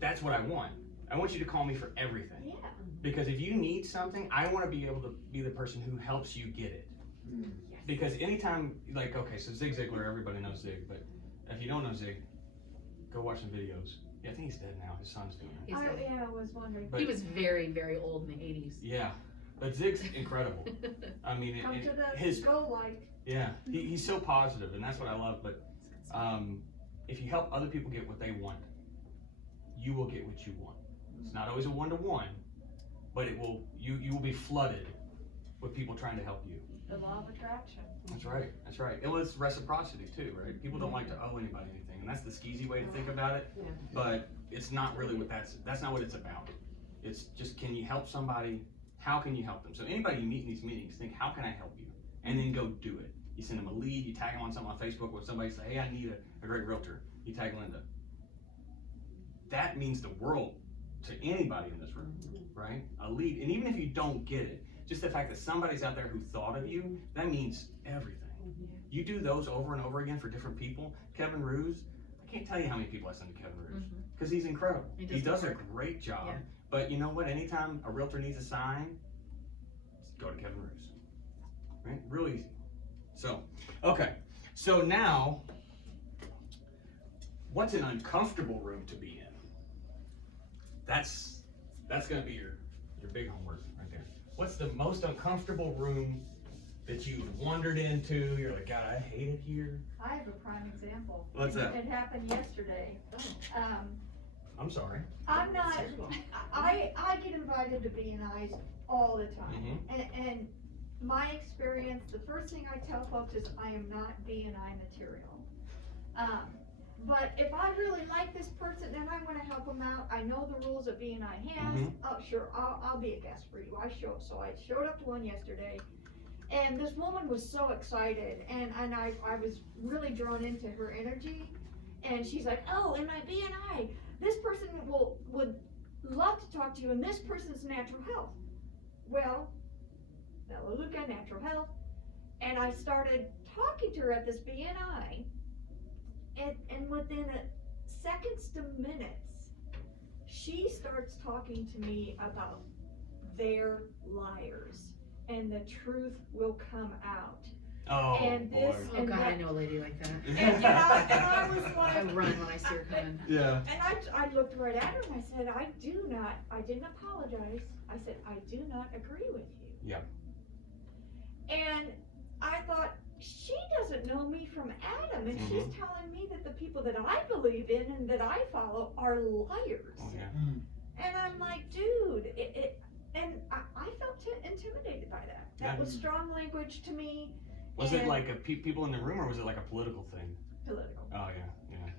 that's what I want. I want you to call me for everything. Yeah. Because if you need something, I want to be able to be the person who helps you get it. Mm. Because anytime, like, okay, so Zig Ziglar, everybody knows Zig, but if you don't know Zig, go watch some videos. Yeah, I think he's dead now. His son's doing it. He's dead. Yeah, I was wondering. But- He was very, very old in the 80s. Yeah, but Zig's incredible. I mean, Come to the his go light. yeah, he's so positive, and that's what I love. But if you help other people get what they want, you will get what you want. It's not always a one-to-one, but it will. You will be flooded with people trying to help you. The law of attraction. That's right. That's right. And it's reciprocity too, right? People don't like to owe anybody anything, and that's the skeezy way to think about it. Yeah. But it's not really what that's not what it's about. It's just, can you help somebody? How can you help them? So anybody you meet in these meetings, think, how can I help you? And then go do it. You send them a lead. You tag them on something on Facebook where somebody say, hey, I need a great realtor. You tag Linda. That means the world to anybody in this room, right? A lead, and even if you don't get it, just the fact that somebody's out there who thought of you, that means everything. You do those over and over again for different people. Kevin Ruse, I can't tell you how many people I send to Kevin Ruse, because he's incredible. He He does does a good great job. Yeah. But you know what? Anytime a realtor needs a sign, go to Kevin Ruse. Right? Real easy. So, okay. So now, what's an uncomfortable room to be in? That's gonna be your big homework right there. What's the most uncomfortable room that you've wandered into? You're like, God, I hate it here. I have a prime example. What's that? It happened yesterday. I'm sorry. I'm not, I get invited to B&Is all the time. And my experience, the first thing I tell folks is I am not B&I material. But if I really like this person and I wanna help them out, I know the rules that B&I has, oh, sure, I'll be a guest for you. So I showed up to one yesterday, and this woman was so excited, and I was really drawn into her energy, and she's like, oh, in my B&I, this person would love to talk to you, and this person's natural health. Well, Melaleuca, natural health, and I started talking to her at this B&I, and within seconds to minutes, she starts talking to me about they're liars, and the truth will come out. Oh, And boy. this- Oh God, I know a lady like that. And I was I like, run when I see her coming. Yeah. and I looked right at her and I said, I didn't apologize. I said, I do not agree with you. Yeah. And I thought, she doesn't know me from Adam, and she's telling me that the people that I believe in and that I follow are liars. Oh, yeah. And I'm like, dude, and I felt intimidated by that. That was strong language to me. Was it And- like people in the room, or was it like a political thing? Political. Oh, yeah, yeah.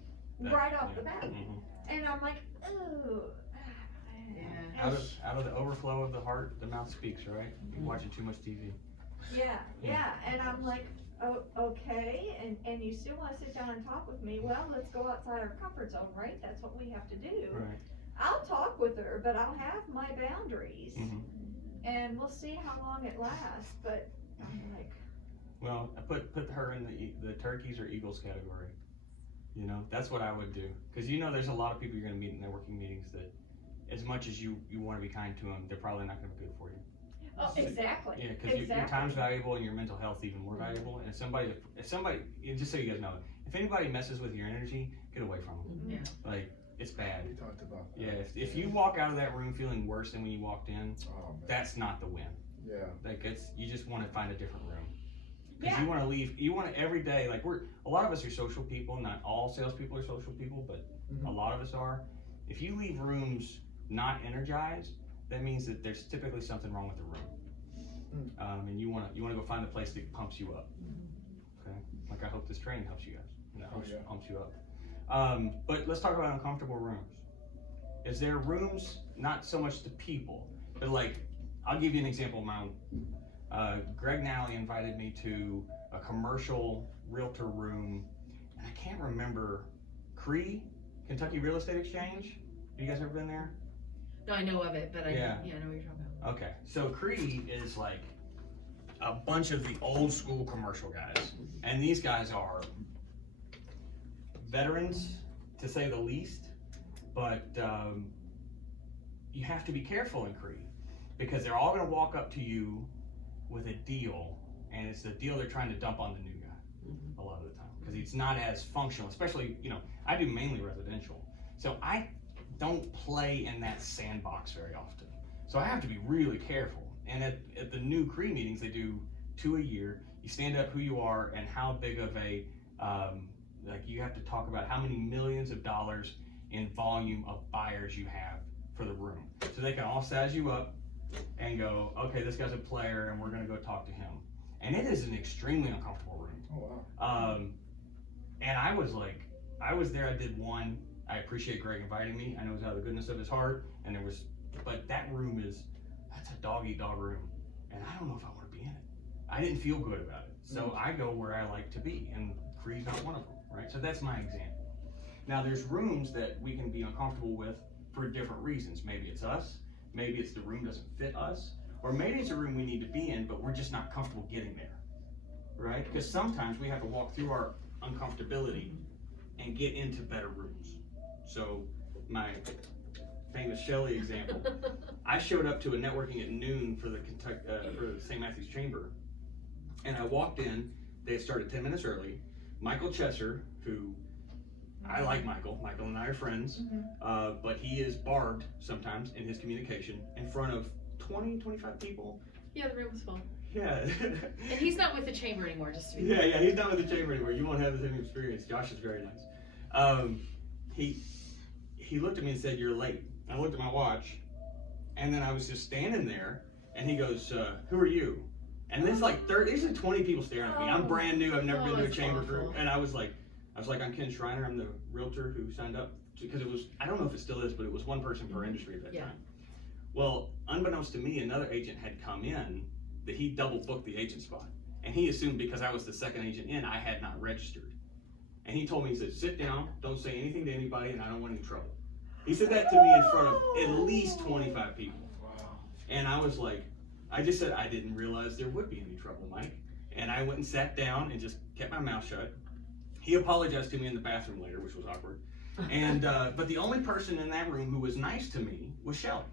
That- Right off yeah. the bat. Mhm. And I'm like, ooh. Yeah. Out of the overflow of the heart, the mouth speaks, right? You're watching too much TV. Yeah, and I'm like, oh, okay, and you still wanna sit down and talk with me, well, let's go outside our comfort zone, right? That's what we have to do. Right. I'll talk with her, but I'll have my boundaries, Mhm. and we'll see how long it lasts, but I'm like, Well, I put her in the turkeys or eagles category. You know, that's what I would do. Because you know there's a lot of people you're going to meet in networking meetings that as much as you want to be kind to them, they're probably not going to be good for you. oh, exactly, Yeah, because your exactly. time's valuable and your mental health even more valuable. And if somebody, just so you guys know, if anybody messes with your energy, get away from them. Yeah. Like, it's bad. We talked about that. Yeah, if you walk out of that room feeling worse than when you walked in, Oh, man. that's not the win. Yeah. Like, you just want to find a different room. Because you wanna leave, you wanna every day, like a lot of us are social people, not all salespeople are social people, but a lot of us are. If you leave rooms not energized, that means that there's typically something wrong with the room. And you wanna go find a place that pumps you up. Okay, like I hope this training helps you guys. Pumps you up. But let's talk about uncomfortable rooms. Is there rooms, not so much the people, but like, I'll give you an example of my own. Greg Nally invited me to a commercial realtor room, and I can't remember, CRE, Kentucky Real Estate Exchange? You guys ever been there? No, I know of it, but I know what you're talking about. Okay, so CRE is like a bunch of the old school commercial guys, and these guys are veterans, to say the least, but you have to be careful in CRE, because they're all gonna walk up to you with a deal, and it's the deal they're trying to dump on the new guy a lot of the time, because it's not as functional, especially, I do mainly residential, so I don't play in that sandbox very often. So I have to be really careful. And at the new CRE meetings, they do 2 a year. You stand up who you are and how big of a, like you have to talk about how many millions of dollars in volume of buyers you have for the room. So they can all size you up and go, okay, this guy's a player and we're gonna go talk to him. And it is an extremely uncomfortable room. Oh, wow. And I was there, I did one. I appreciate Greg inviting me. I know it's out of the goodness of his heart, but that room that's a dog-eat-dog room, and I don't know if I want to be in it. I didn't feel good about it, so I go where I like to be, and CRE's not one of them, right? So that's my example. Now, there's rooms that we can be uncomfortable with for different reasons. Maybe it's us, maybe it's the room doesn't fit us, or maybe it's a room we need to be in, but we're just not comfortable getting there, right? Because sometimes we have to walk through our uncomfortability and get into better rooms. So my famous Shelley example, I showed up to a networking at noon for the St. Matthew's Chamber, and I walked in. They had started 10 minutes early. Michael Chesser, who I like Michael and I are friends, but he is barbed sometimes in his communication in front of 20, 25 people. Yeah, the room was full. Yeah. And he's not with the chamber anymore, just to be Yeah, he's not with the chamber anymore. You won't have the same experience. Josh is very nice. He looked at me and said, "You're late." I looked at my watch, and then I was just standing there, and he goes, "Who are you?" And there's like 20 people staring at me. I'm brand new. I've never been to a chamber group, and I was like, "I'm Ken Schreiner. I'm the realtor who signed up because it was, I don't know if it still is, but it was one person per industry at that time." Well, unbeknownst to me, another agent had come in that he double booked the agent spot, and he assumed because I was the second agent in, I had not registered. And he told me, he said, "Sit down, don't say anything to anybody, and I don't want any trouble." He said that to me in front of at least 25 people. Wow. And I was like, I just said, "I didn't realize there would be any trouble, Mike." And I went and sat down and just kept my mouth shut. He apologized to me in the bathroom later, which was awkward. And, but the only person in that room who was nice to me was Shelley.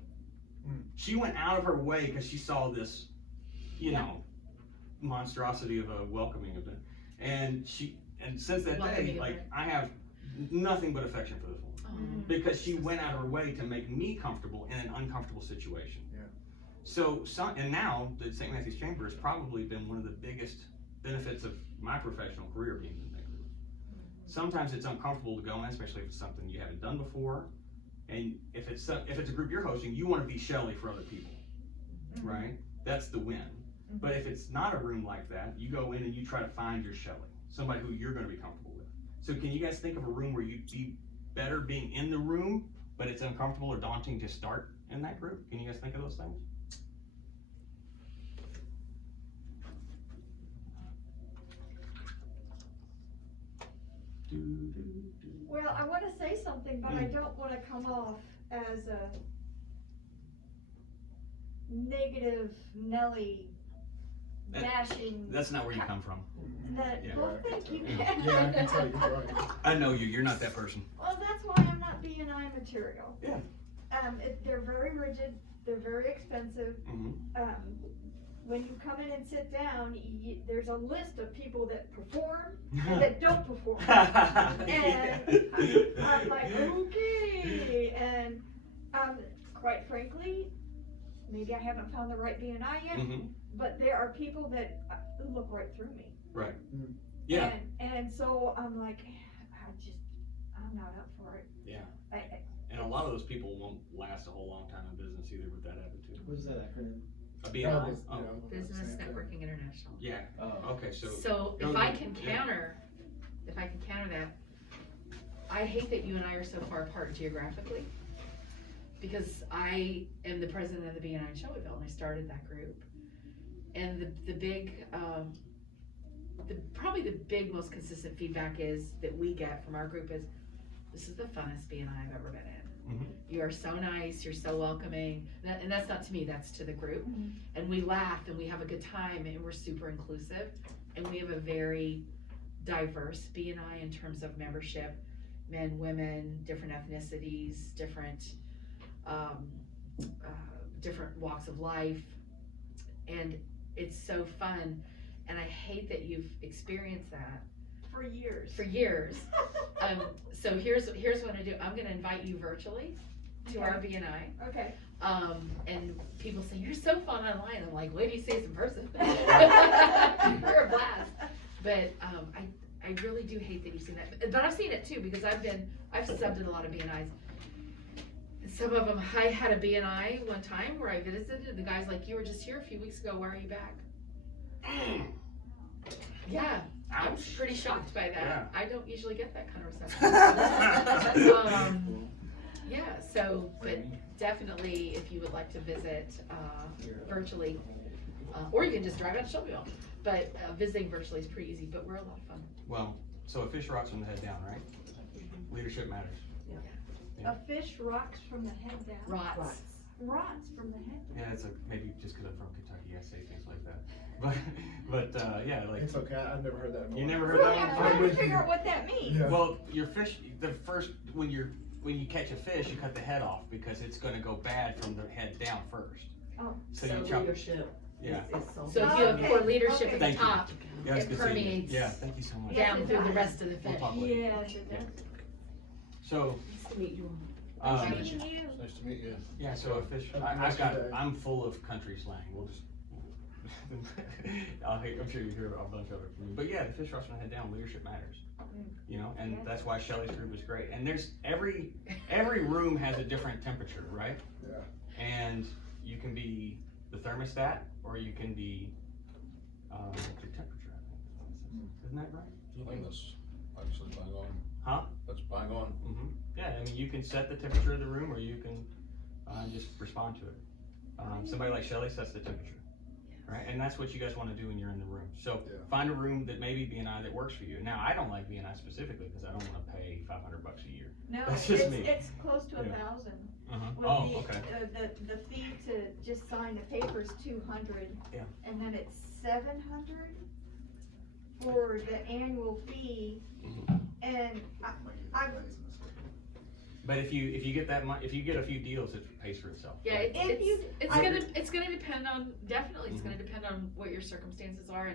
She went out of her way because she saw this, monstrosity of a welcoming event. And since that day, I have nothing but affection for this woman. Because she went out of her way to make me comfortable in an uncomfortable situation. Yeah. So, and now the St. Matthew's Chamber has probably been one of the biggest benefits of my professional career being in that group. Sometimes it's uncomfortable to go in, especially if it's something you haven't done before. And if it's a group you're hosting, you want to be Shelley for other people, right? That's the win. But if it's not a room like that, you go in and you try to find your Shelley, somebody who you're going to be comfortable with. So can you guys think of a room where you'd be better being in the room, but it's uncomfortable or daunting to start in that group? Can you guys think of those things? Well, I want to say something, but I don't want to come off as a negative Nelly bashing. That's not where you come from. Well, thank you. Yeah, I can tell you're right. I know you. You're not that person. Well, that's why I'm not B&I material. Yeah. They're very rigid. They're very expensive. When you come in and sit down, there's a list of people that perform and that don't perform. And I'm like, okay. And quite frankly, maybe I haven't found the right BNI yet, Mhm. but there are people that look right through me. Right. Yeah. And so I'm like, I'm not up for it. Yeah. I- And a lot of those people won't last a whole long time in business either with that attitude. What is that acronym? A BNI? Yeah, Oh, Business Networking International. yeah. Oh. Okay, so. So if Those I are- can yeah. counter that, I hate that you and I are so far apart geographically. Because I am the president of the BNI in Shelbyville and I started that group. And the big, probably the big most consistent feedback is that we get from our group is, this is the funnest BNI I've ever been in. Mhm. You are so nice, you're so welcoming, and that's not to me, that's to the group. And we laugh and we have a good time and we're super inclusive. And we have a very diverse BNI in terms of membership, men, women, different ethnicities, different different walks of life. And it's so fun. And I hate that you've experienced that For years. for years. So here's what I do. I'm gonna invite you virtually to our BNI. Okay. And people say, you're so fun online. I'm like, wait till you see us in person. We're a blast. But I really do hate that you've seen that. But I've seen it too, because I've subbed at a lot of BNIs. Some of them, I had a BNI one time where I visited, and the guy's like, you were just here a few weeks ago, why are you back? Yeah, I was Ouch. pretty shocked by that. Yeah. I don't usually get that kind of reception. Yeah, so, but definitely if you would like to visit virtually, or you can just drive out to Shelbyville. But visiting virtually is pretty easy, but we're a lot of fun. Well, so a fish rots from the head down, right? Leadership matters. A fish rocks from the head down. Rots. Rots from the head down. Yeah, it's maybe just because I'm from Kentucky, I say things like that. But yeah, like. It's okay, I've never heard that before. You never heard Really, that I'm one? trying to figure out what that means. Yeah. Well, your fish, when you catch a fish, you cut the head off because it's gonna go bad from the head down first. Oh. So you chop. leadership Yeah. is so. So if you have poor leadership at the Thank you. top, Yeah, it's it good seeing you. permeates Yeah, thank you so much. Yeah. down through the rest of the We'll fish. talk later. Yes, it does. So, Nice to meet you. um, Meeting you. It's nice to meet you. yeah, so a fish, I'm full of country slang, we'll just. I'm sure you hear a bunch of it from me, but yeah, the fish rots from the head down, leadership matters. You know, and that's why Shelley's group is great, and there's, every room has a different temperature, right? Yeah. And you can be the thermostat, or you can be, the temperature, I think, isn't that right? I think that's actually bang on. Huh? That's bang on. Mm-hmm. Yeah, I mean, you can set the temperature of the room, or you can, just respond to it. Somebody like Shelley sets the temperature, right? And that's what you guys wanna do when you're in the room. So, Yeah. find a room that maybe BNI that works for you. Now, I don't like BNI specifically, because I don't wanna pay $500 a year. No, That's just it's, me. it's close to Yeah. 1,000. With Oh, the, okay. the fee to just sign the paper's 200. Yeah. And then it's 700 for the annual fee. Mhm. And I But if you get that if you get a few deals, it pays for itself. Yeah, right? it's gonna depend on, definitely, it's gonna depend on what your circumstances are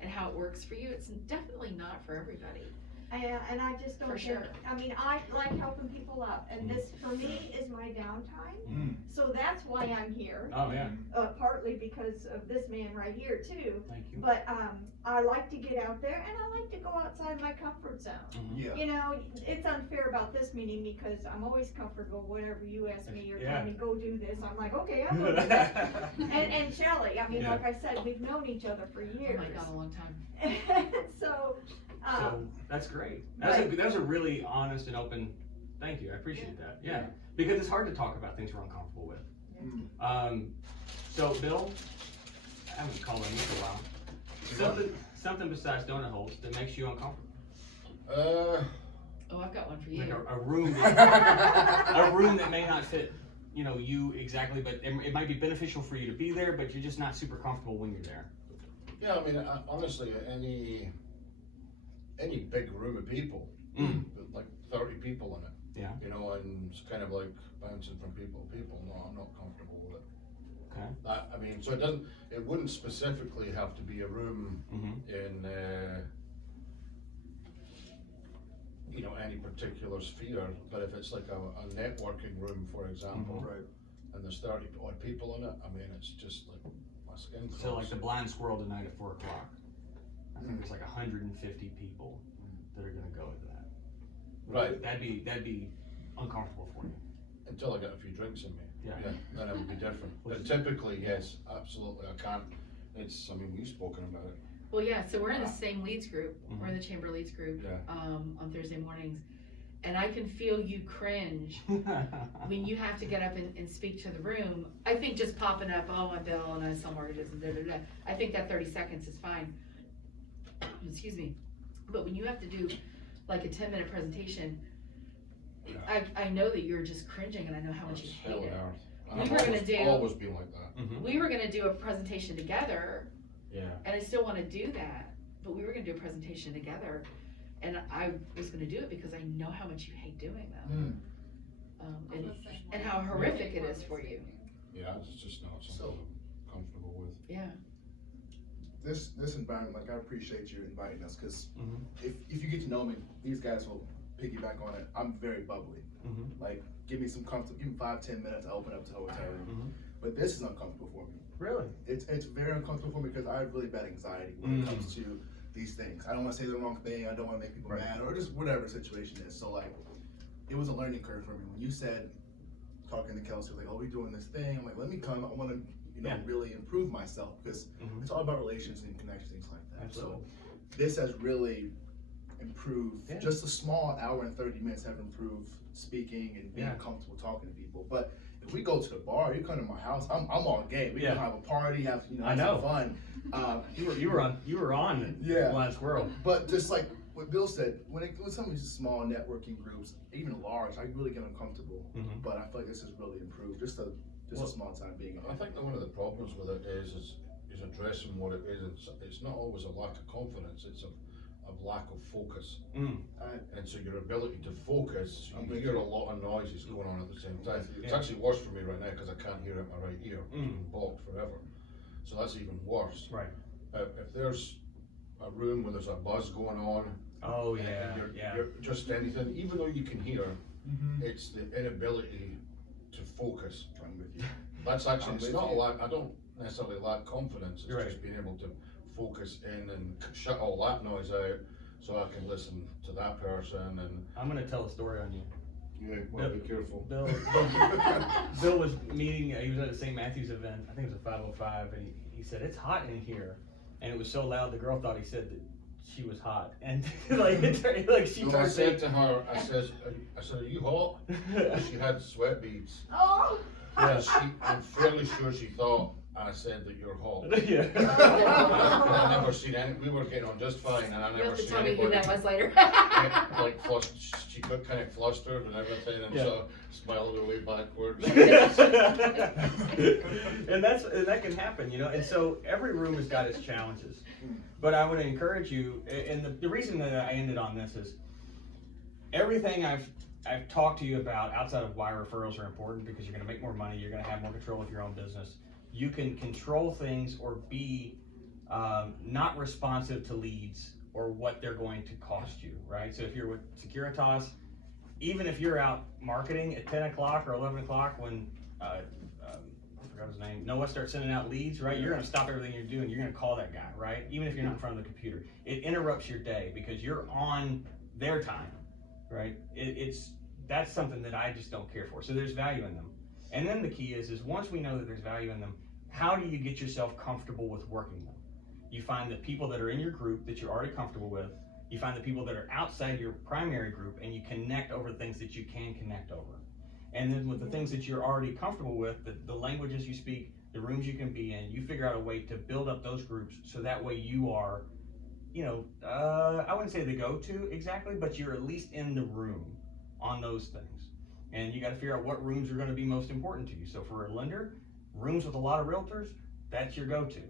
and how it works for you. It's definitely not for everybody. and I just don't For think, sure. I mean, I like helping people out, and this, for me, is my downtime. Mhm. So that's why I'm here, Oh, yeah, partly because of this man right here too. thank you. But, I like to get out there, and I like to go outside my comfort zone. Mhm. Yeah. You know, it's unfair about this meeting because I'm always comfortable, whatever you ask me or Yeah. tell me, go do this, I'm like, okay, I'll go do that. And Shelley, I mean, Yeah. like I said, we've known each other for Oh years. my God, a long time. So, So, that's great. That was a really honest and open, thank you, I appreciate that, yeah. Because it's hard to talk about things we're uncomfortable with. So Bill, I haven't called on you for a while. Something besides donut holes that makes you uncomfortable. Oh, I've got one for Like you. a room that may not fit, you exactly, but it might be beneficial for you to be there, but you're just not super comfortable when you're there. Yeah, I mean, honestly, any big room of people, with like 30 people in it. Yeah. And it's kind of like bouncing from people to people. No, I'm not comfortable with it. Okay. So it wouldn't specifically have to be a room in, any particular sphere, but if it's like a networking room, for example, and there's 30 odd people in it, I mean, it's just like, my skin crawls. So like the blind squirrel tonight at 4 o'clock, I think there's like 150 people that are gonna go to that. Right. That'd be uncomfortable for you. Until I get a few drinks in me. Yeah. Then it would be different. Which But is- typically, yes, absolutely, I can't, I mean, we've spoken about it. Well, yeah, so we're in the same leads group, we're in Mhm. the chamber leads group, Yeah. on Thursday mornings. And I can feel you cringe when you have to get up and speak to the room. I think just popping up, oh, my bill and I sell mortgages and da. I think that 30 seconds is fine. Excuse me. But when you have to do like a 10-minute presentation, I know that you're just cringing and I know how much you It's hate hell it. and earth. We And were I've gonna always- do- always been like that. Mhm. We were gonna do a presentation together Yeah. and I still wanna do that, but we were gonna do a presentation together. And I was gonna do it because I know how much you hate doing them. And how horrific it is for you. Yeah, it's just not something So- I'm comfortable with. Yeah. This environment, like, I appreciate you inviting us, cause Mhm. if you get to know me, these guys will piggyback on it. I'm very bubbly. Mhm. Like, give me 5-10 minutes, I open up to the hotel room. Mhm. But this is uncomfortable for me. Really? It's very uncomfortable for me because I have really bad anxiety when it comes to these things. I don't want to say the wrong thing. I don't want to make people Right. mad or just whatever the situation is. So like, it was a learning curve for me. When you said, talking to Kelsey, like, oh, we doing this thing. I'm like, let me come. I want to, Yeah. really improve myself because Mhm. it's all about relations and connections, things like that. Absolutely. So this has really improved. Yeah. Just a small hour and 30 minutes have improved speaking and being Yeah. comfortable talking to people. But if we go to the bar, you come to my house, I'm all game. We Yeah. can have a party, have I have know. some fun. You were on Yeah. Blind Squirrel. But just like what Bill said, when some of these small networking groups, even large, I really get uncomfortable. Mhm. But I feel like this has really improved. Just Well, a small time being in I it. think that one of the problems with it is addressing what it is. It's not always a lack of confidence, it's a lack of focus. And so your ability to focus, I'm you with hear you. a lot of noises going on at the same time. with you. It's actually worse for me right now because I can't hear it in my right ear, it's Mm. been blocked forever. So that's even worse. Right. If there's a room where there's a buzz going on, Oh and yeah. Yeah. you're just anything, even though you can hear, it's the inability to focus. I'm with you. That's I'm actually, it's with not a you. lack, I don't necessarily lack confidence, it's You're right. just being able to focus in and shut all that noise out so I can listen to that person and. I'm gonna tell a story on you. Yeah, well, be careful. Bill was meeting, he was at a St. Matthew's event, I think it was a 505, and he said, it's hot in here. And it was so loud, the girl thought he said that she was hot. And like she No, I turned said to her, I said, are you hot? She had sweat beads. Oh. And I'm fairly sure she thought I said that you're hot. Yeah. And I never seen any, we were getting on just fine and I You never have to seen tell me who anybody. that was later. Like she got kind of flustered and everything and Yeah. so smiled her way backwards. And that can happen, you know, and so every room has got its challenges. But I would encourage you, and the reason that I ended on this is everything I've talked to you about outside of why referrals are important, because you're gonna make more money, you're gonna have more control of your own business. You can control things or be not responsive to leads or what they're going to cost you, right? So if you're with Securitas, even if you're out marketing at 10 o'clock or 11 o'clock when, I forgot his name, Noah starts sending out leads, right? You're gonna stop everything you're doing, you're gonna call that guy, right? Even if you're not in front of the computer. It interrupts your day because you're on their time, right? That's something that I just don't care for. So there's value in them. And then the key is once we know that there's value in them, how do you get yourself comfortable with working them? You find the people that are in your group that you're already comfortable with, you find the people that are outside your primary group, and you connect over things that you can connect over. And then with the things that you're already comfortable with, the languages you speak, the rooms you can be in, you figure out a way to build up those groups so that way you are, you know, I wouldn't say the go-to exactly, but you're at least in the room on those things. And you got to figure out what rooms are going to be most important to you. So for a lender, rooms with a lot of realtors, that's your go-to,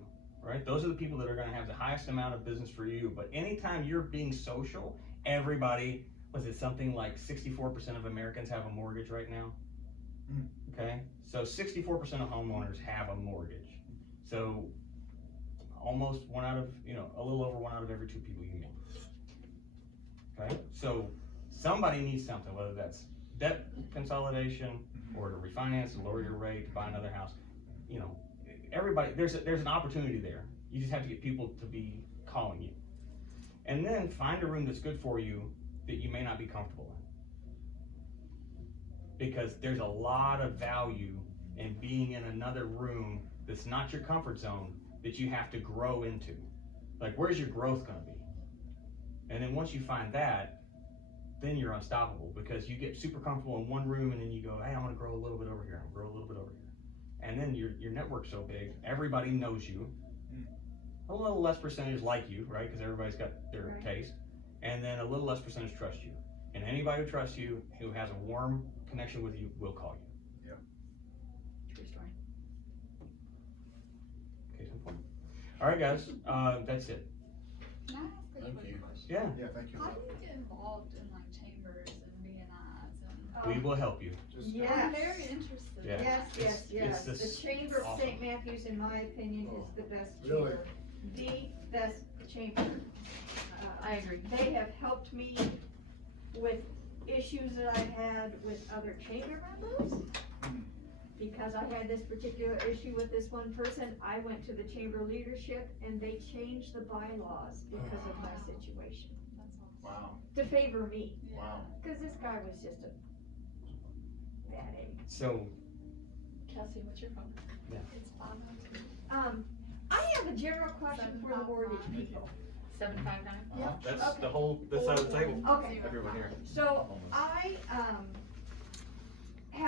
right? Those are the people that are going to have the highest amount of business for you. But anytime you're being social, everybody, was it something like 64% of Americans have a mortgage right now? Okay, so 64% of homeowners have a mortgage. So almost one out of, you know, a little over 1 out of every 2 people you meet. Okay, so somebody needs something, whether that's debt consolidation or to refinance and lower your rate, to buy another house, you know, everybody, there's an opportunity there. You just have to get people to be calling you. And then find a room that's good for you that you may not be comfortable in. Because there's a lot of value in being in another room that's not your comfort zone that you have to grow into. Like, where's your growth gonna be? And then once you find that, then you're unstoppable, because you get super comfortable in one room and then you go, hey, I'm gonna grow a little bit over here, I'm gonna grow a little bit over here. And then your network's so big, everybody knows you. A little less percentage like you, right? Because everybody's got their Right. taste. And then a little less percentage trust you. And anybody who trusts you, who has a warm connection with you, will call you. True story. Case in point. All right, guys, that's it. Can I ask a Thank quick you. question? Yeah, Yeah, thank you. How do you get involved in like chambers and BNIs and? we will help you. Just- Yes. I'm very interested. Yeah. Yes, yes, yes. It's The this- Chamber of awesome. St. Matthews, in my opinion, is the best Really? chamber. The best chamber. I agree. They have helped me with issues that I've had with other chamber members. Because I had this particular issue with this one person, I went to the chamber leadership and they changed the bylaws because of my situation. That's awesome. Wow, To favor me, Yeah. wow. cause this guy was just a bad egg. So, Kelsey, what's your phone? Yeah. It's 502. I have a general question for the mortgage people. 759? Yep. that's the whole, this side of the table. Okay. Everyone here. So I,